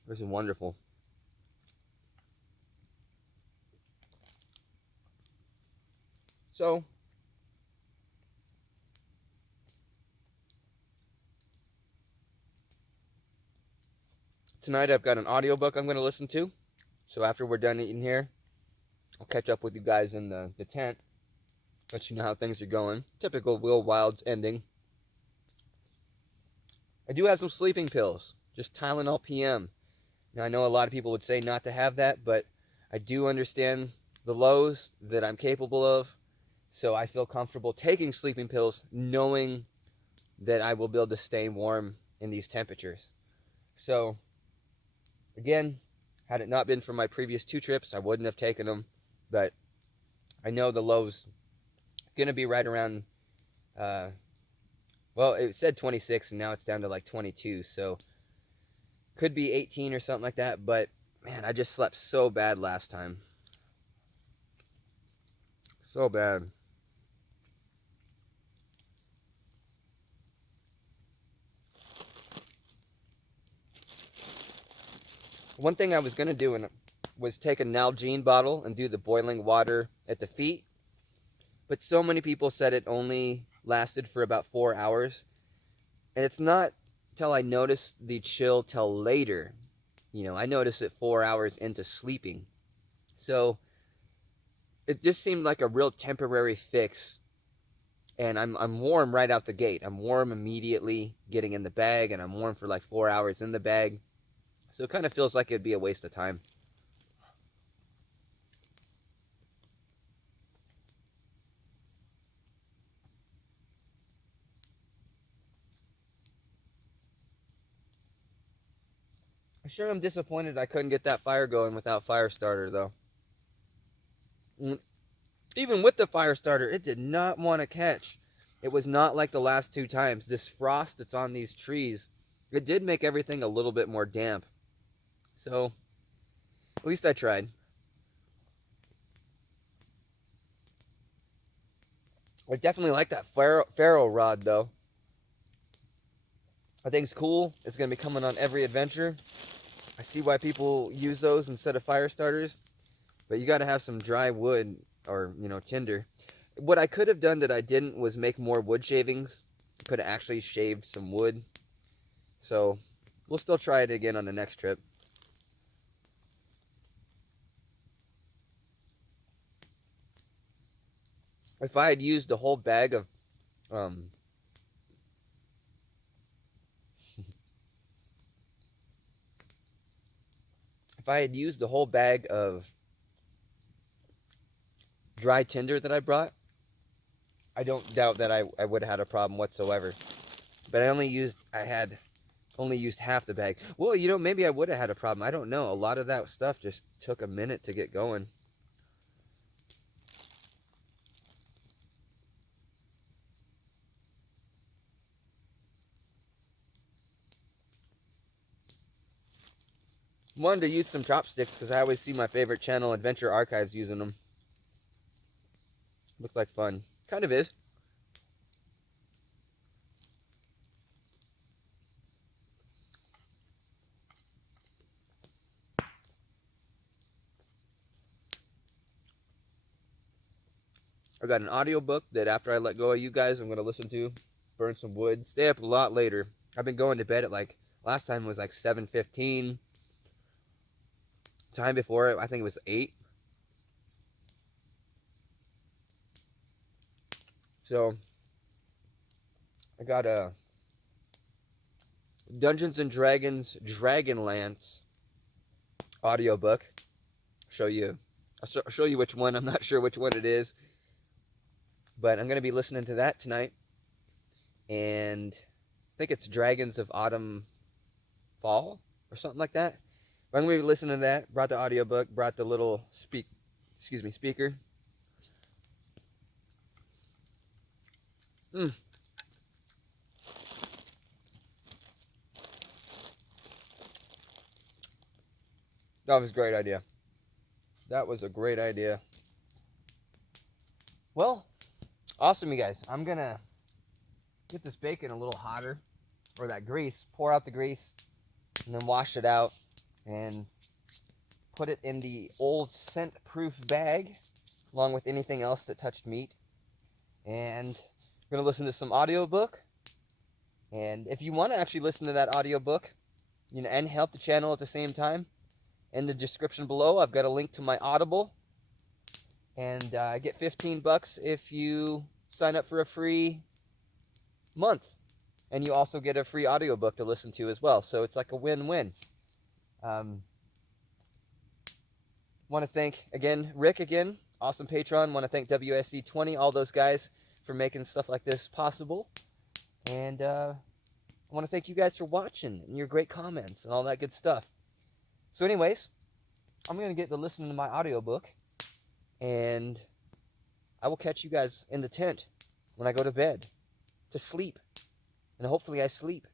This is wonderful. So, tonight I've got an audiobook I'm going to listen to. So after we're done eating here, I'll catch up with you guys in the tent. Let you know how things are going. Typical Will Wild's ending. I do have some sleeping pills. Just Tylenol PM. Now I know a lot of people would say not to have that, but I do understand the lows that I'm capable of. So I feel comfortable taking sleeping pills knowing that I will be able to stay warm in these temperatures. So, again, had it not been for my previous 2 trips, I wouldn't have taken them. But I know the low's going to be right around, well, it said 26 and now it's down to like 22. So, could be 18 or something like that. But, man, I just slept so bad last time. So bad. One thing I was going to do was take a Nalgene bottle and do the boiling water at the feet. But so many people said it only lasted for about 4 hours. And it's not till I noticed the chill till later. You know, I noticed it 4 hours into sleeping. So it just seemed like a real temporary fix. And I'm warm right out the gate. I'm warm immediately getting in the bag, and I'm warm for like 4 hours in the bag. So it kind of feels like it'd be a waste of time. I sure am disappointed I couldn't get that fire going without fire starter, though. Even with the fire starter, it did not want to catch. It was not like the last 2 times. This frost that's on these trees, it did make everything a little bit more damp. So, at least I tried. I definitely like that ferro rod, though. I think it's cool. It's going to be coming on every adventure. I see why people use those instead of fire starters. But you got to have some dry wood or, you know, tinder. What I could have done that I didn't was make more wood shavings. Could have actually shaved some wood. So we'll still try it again on the next trip. If I had used the whole bag of if I had used the whole bag of dry tinder that I brought, I don't doubt that I would have had a problem whatsoever. But I had only used half the bag. Well, you know, maybe I would have had a problem. I don't know. A lot of that stuff just took a minute to get going. Wanted to use some chopsticks because I always see my favorite channel, Adventure Archives, using them. Looks like fun. Kind of is. I got an audiobook that after I let go of you guys, I'm going to listen to. Burn some wood. Stay up a lot later. I've been going to bed at like, last time was like 7:15. Time before it, I think it was 8. So, I got a Dungeons and Dragons Dragonlance audiobook. I'll show you which one. I'm not sure which one it is. But I'm going to be listening to that tonight. And I think it's Dragons of Autumn Fall or something like that. But I'm going to be listening to that. Brought the audiobook, brought the little speaker. That was a great idea. That was a great idea. Well, awesome, you guys. I'm going to get this bacon a little hotter, or that grease. Pour out the grease, and then wash it out, and put it in the old scent-proof bag, along with anything else that touched meat. And we're going to listen to some audiobook. And if you want to actually listen to that audiobook, you know, and help the channel at the same time, in the description below, I've got a link to my Audible. And I get $15 if you sign up for a free month. And you also get a free audiobook to listen to as well. So it's like a win-win. Want to thank, again, Rick again. Awesome patron. Want to thank WSC20, all those guys, for making stuff like this possible. And I want to thank you guys for watching and your great comments and all that good stuff. So anyways, I'm going to get to listening to my audiobook, and I will catch you guys in the tent when I go to bed to sleep. And hopefully I sleep.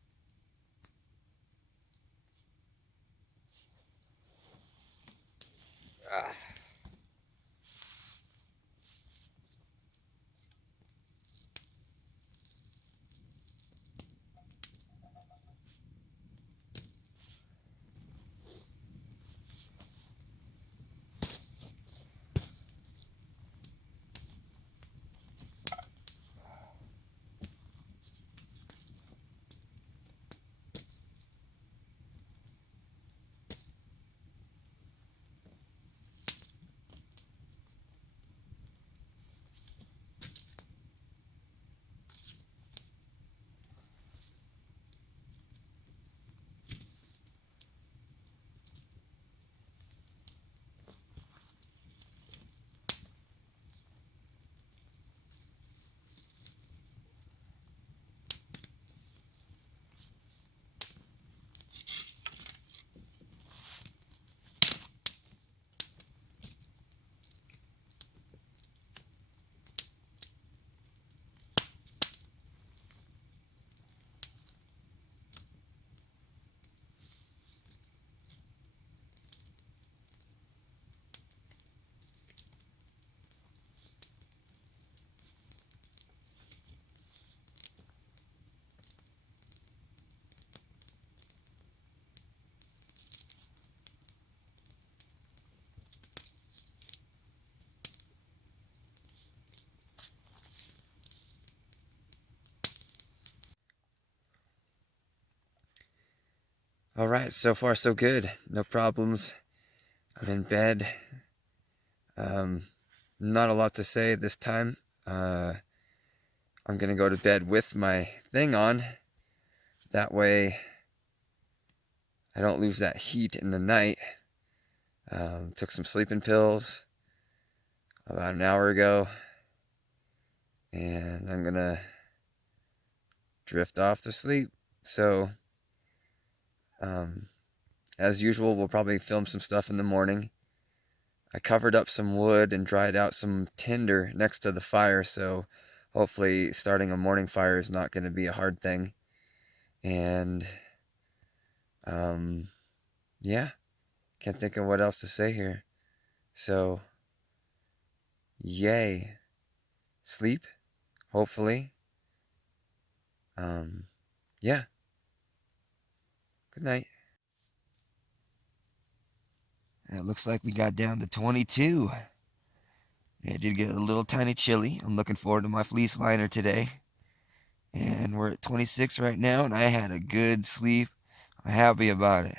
Alright, so far so good. No problems. I'm in bed. Not a lot to say this time. I'm gonna go to bed with my thing on. That way I don't lose that heat in the night. Took some sleeping pills about an hour ago. And I'm gonna drift off to sleep. So, as usual, we'll probably film some stuff in the morning. I covered up some wood and dried out some tinder next to the fire, so hopefully starting a morning fire is not going to be a hard thing. And, yeah, can't think of what else to say here. So, yay. Sleep, hopefully. Yeah. Good night. It looks like we got down to 22. It did get a little tiny chilly. I'm looking forward to my fleece liner today. And we're at 26 right now, and I had a good sleep. I'm happy about it.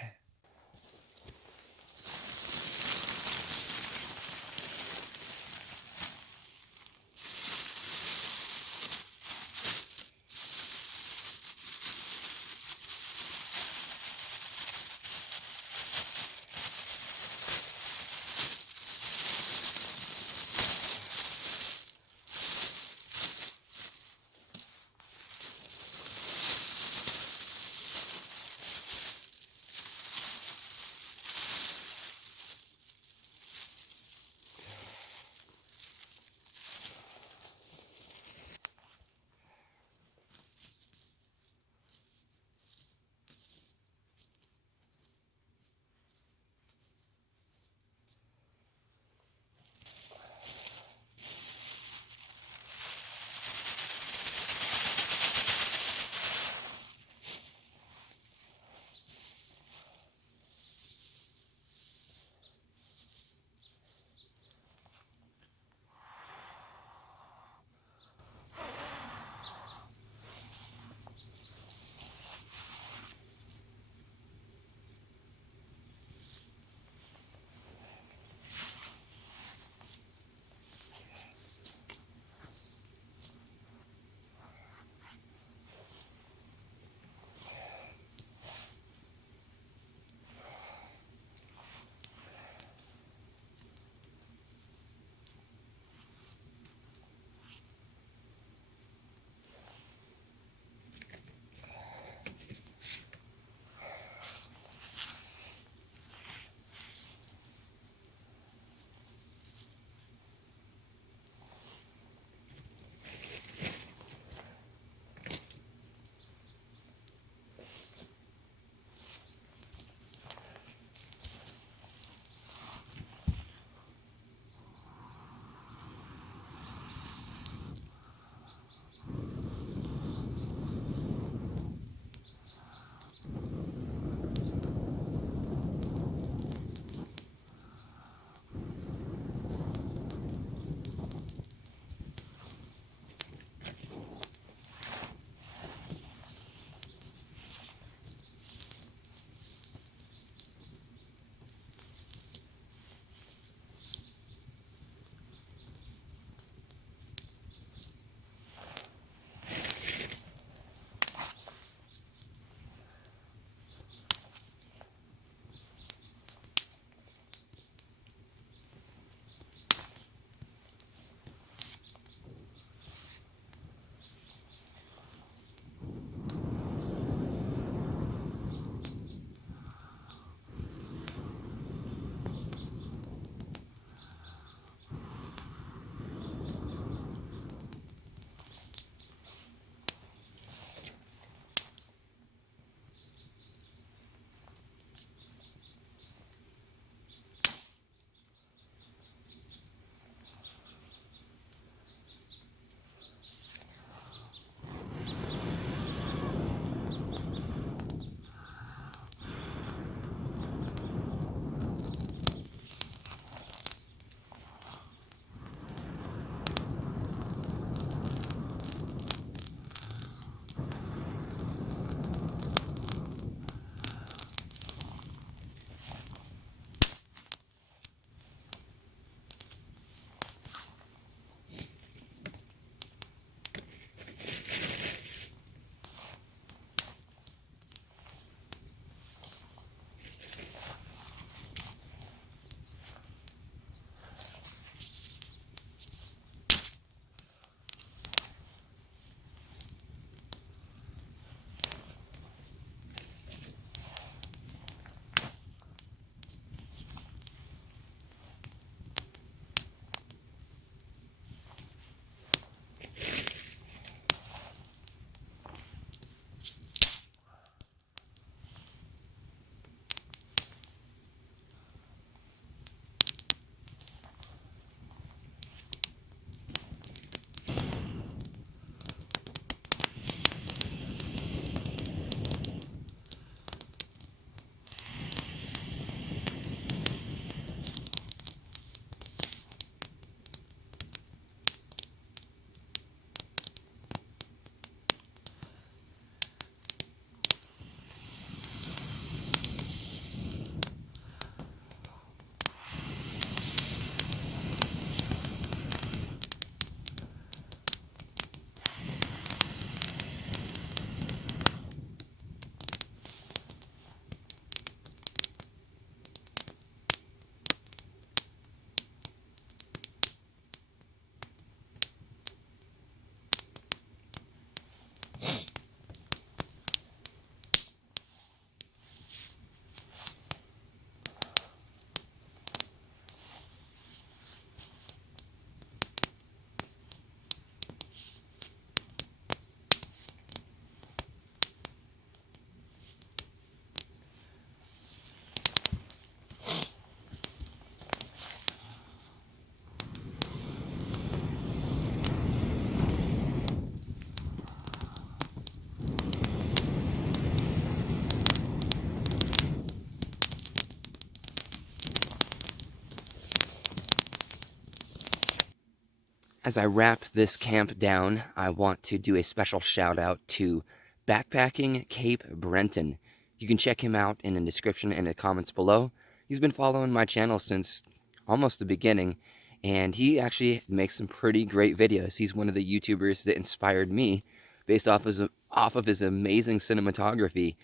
as I wrap this camp down, I want to do a special shout out to Backpacking Cape Breton. You can check him out in the description and the comments below. He's been following my channel since almost the beginning, and he actually makes some pretty great videos. He's one of the YouTubers that inspired me based off of his amazing cinematography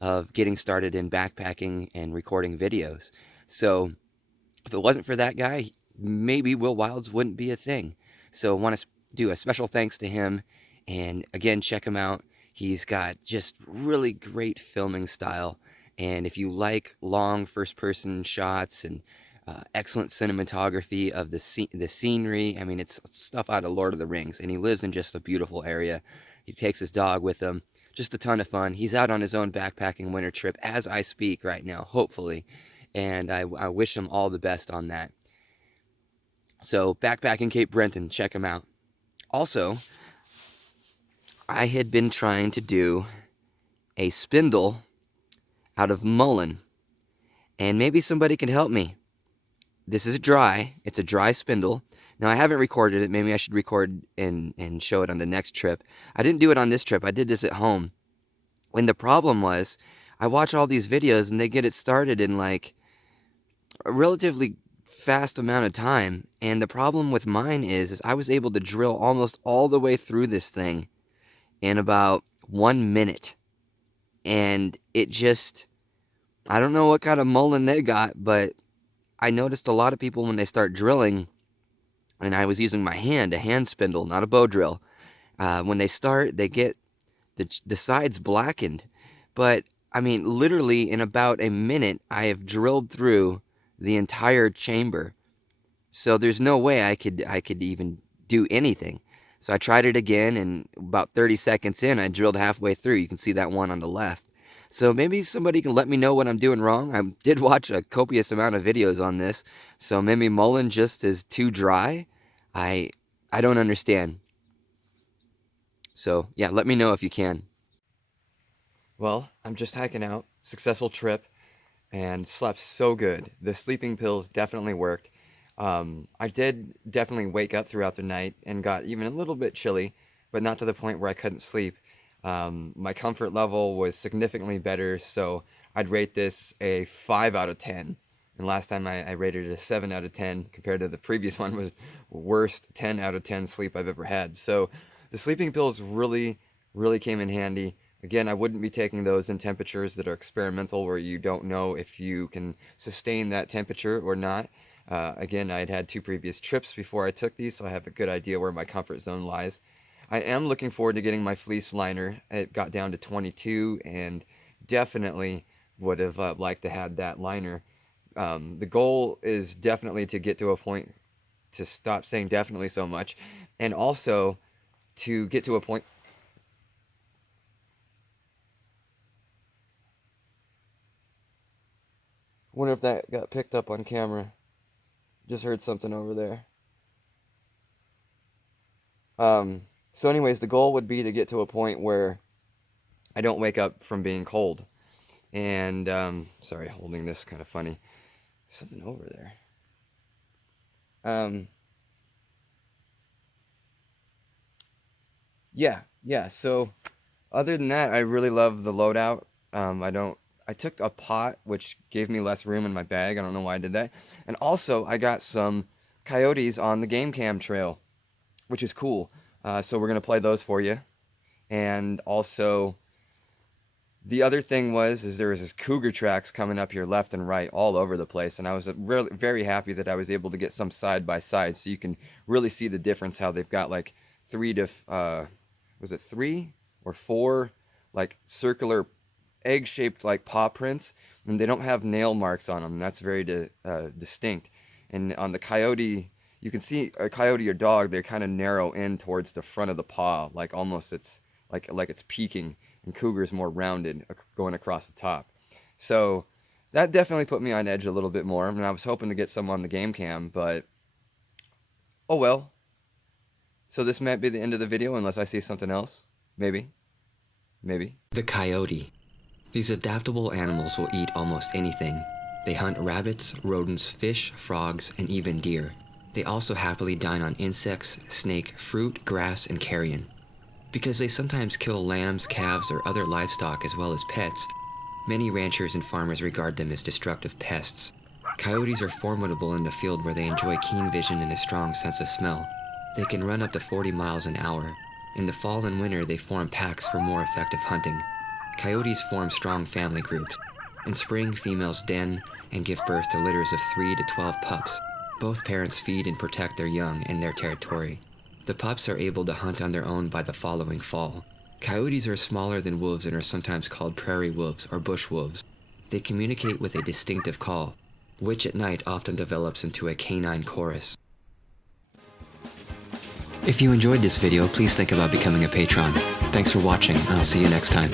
of getting started in backpacking and recording videos. So if it wasn't for that guy, maybe Will Wilds wouldn't be a thing. So I want to do a special thanks to him, and again, check him out. He's got just really great filming style, and if you like long first-person shots and excellent cinematography of the scenery, I mean, it's stuff out of Lord of the Rings, and he lives in just a beautiful area. He takes his dog with him. Just a ton of fun. He's out on his own backpacking winter trip as I speak right now, hopefully, and I wish him all the best on that. So, Backpacking Cape Breton, check him out. Also, I had been trying to do a spindle out of mullein, and maybe somebody can help me. This is dry. It's a dry spindle. Now, I haven't recorded it. Maybe I should record and show it on the next trip. I didn't do it on this trip. I did this at home. And the problem was, I watch all these videos, and they get it started in, like, a relatively fast amount of time. And the problem with mine is I was able to drill almost all the way through this thing in about 1 minute. And it just, I don't know what kind of mullein they got, but I noticed a lot of people when they start drilling, and I was using my hand, a hand spindle, not a bow drill. When they start, they get the sides blackened. But, I mean, literally in about a minute, I have drilled through the entire chamber. So there's no way I could even do anything. So I tried it again, and about 30 seconds in, I drilled halfway through. You can see that one on the left. So maybe somebody can let me know what I'm doing wrong. I did watch a copious amount of videos on this, so maybe mullein just is too dry. I don't understand. So yeah, let me know if you can. Well, I'm just hiking out. Successful trip, and slept so good. The sleeping pills definitely worked. I did definitely wake up throughout the night and got even a little bit chilly, but not to the point where I couldn't sleep. My comfort level was significantly better, so I'd rate this a 5 out of 10. And last time I rated it a 7 out of 10, compared to the previous one was worst 10 out of 10 sleep I've ever had. So the sleeping pills really, really came in handy. Again, I wouldn't be taking those in temperatures that are experimental, where you don't know if you can sustain that temperature or not. Again, I had had 2 previous trips before I took these, so I have a good idea where my comfort zone lies. I am looking forward to getting my fleece liner. It got down to 22, and definitely would have liked to have that liner. The goal is definitely to get to a point to stop saying definitely so much, and also to get to a point. Wonder if that got picked up on camera. Just heard something over there. So anyways, the goal would be to get to a point where I don't wake up from being cold. And, sorry, holding this kind of funny. Something over there. Yeah, so other than that, I really love the loadout. I took a pot, which gave me less room in my bag. I don't know why I did that. And also, I got some coyotes on the game cam trail, which is cool. So we're going to play those for you. And also, the other thing is there was this Cougar Tracks coming up here left and right all over the place. And I was really very happy that I was able to get some side by side, so you can really see the difference, how they've got like 3 or 4 like circular egg-shaped like paw prints, and they don't have nail marks on them. That's very distinct. And on the coyote, you can see a coyote or dog, they kind of narrow in towards the front of the paw, like almost it's like it's peaking, and cougar's more rounded going across the top. So that definitely put me on edge a little bit more. I mean, I was hoping to get some on the game cam, but oh well. So this might be the end of the video unless I see something else. Maybe. The coyote. These adaptable animals will eat almost anything. They hunt rabbits, rodents, fish, frogs, and even deer. They also happily dine on insects, snake, fruit, grass, and carrion. Because they sometimes kill lambs, calves, or other livestock as well as pets, many ranchers and farmers regard them as destructive pests. Coyotes are formidable in the field where they enjoy keen vision and a strong sense of smell. They can run up to 40 miles an hour. In the fall and winter, they form packs for more effective hunting. Coyotes form strong family groups. In spring, females den and give birth to litters of 3 to 12 pups. Both parents feed and protect their young and their territory. The pups are able to hunt on their own by the following fall. Coyotes are smaller than wolves and are sometimes called prairie wolves or bush wolves. They communicate with a distinctive call, which at night often develops into a canine chorus. If you enjoyed this video, please think about becoming a patron. Thanks for watching, and I'll see you next time.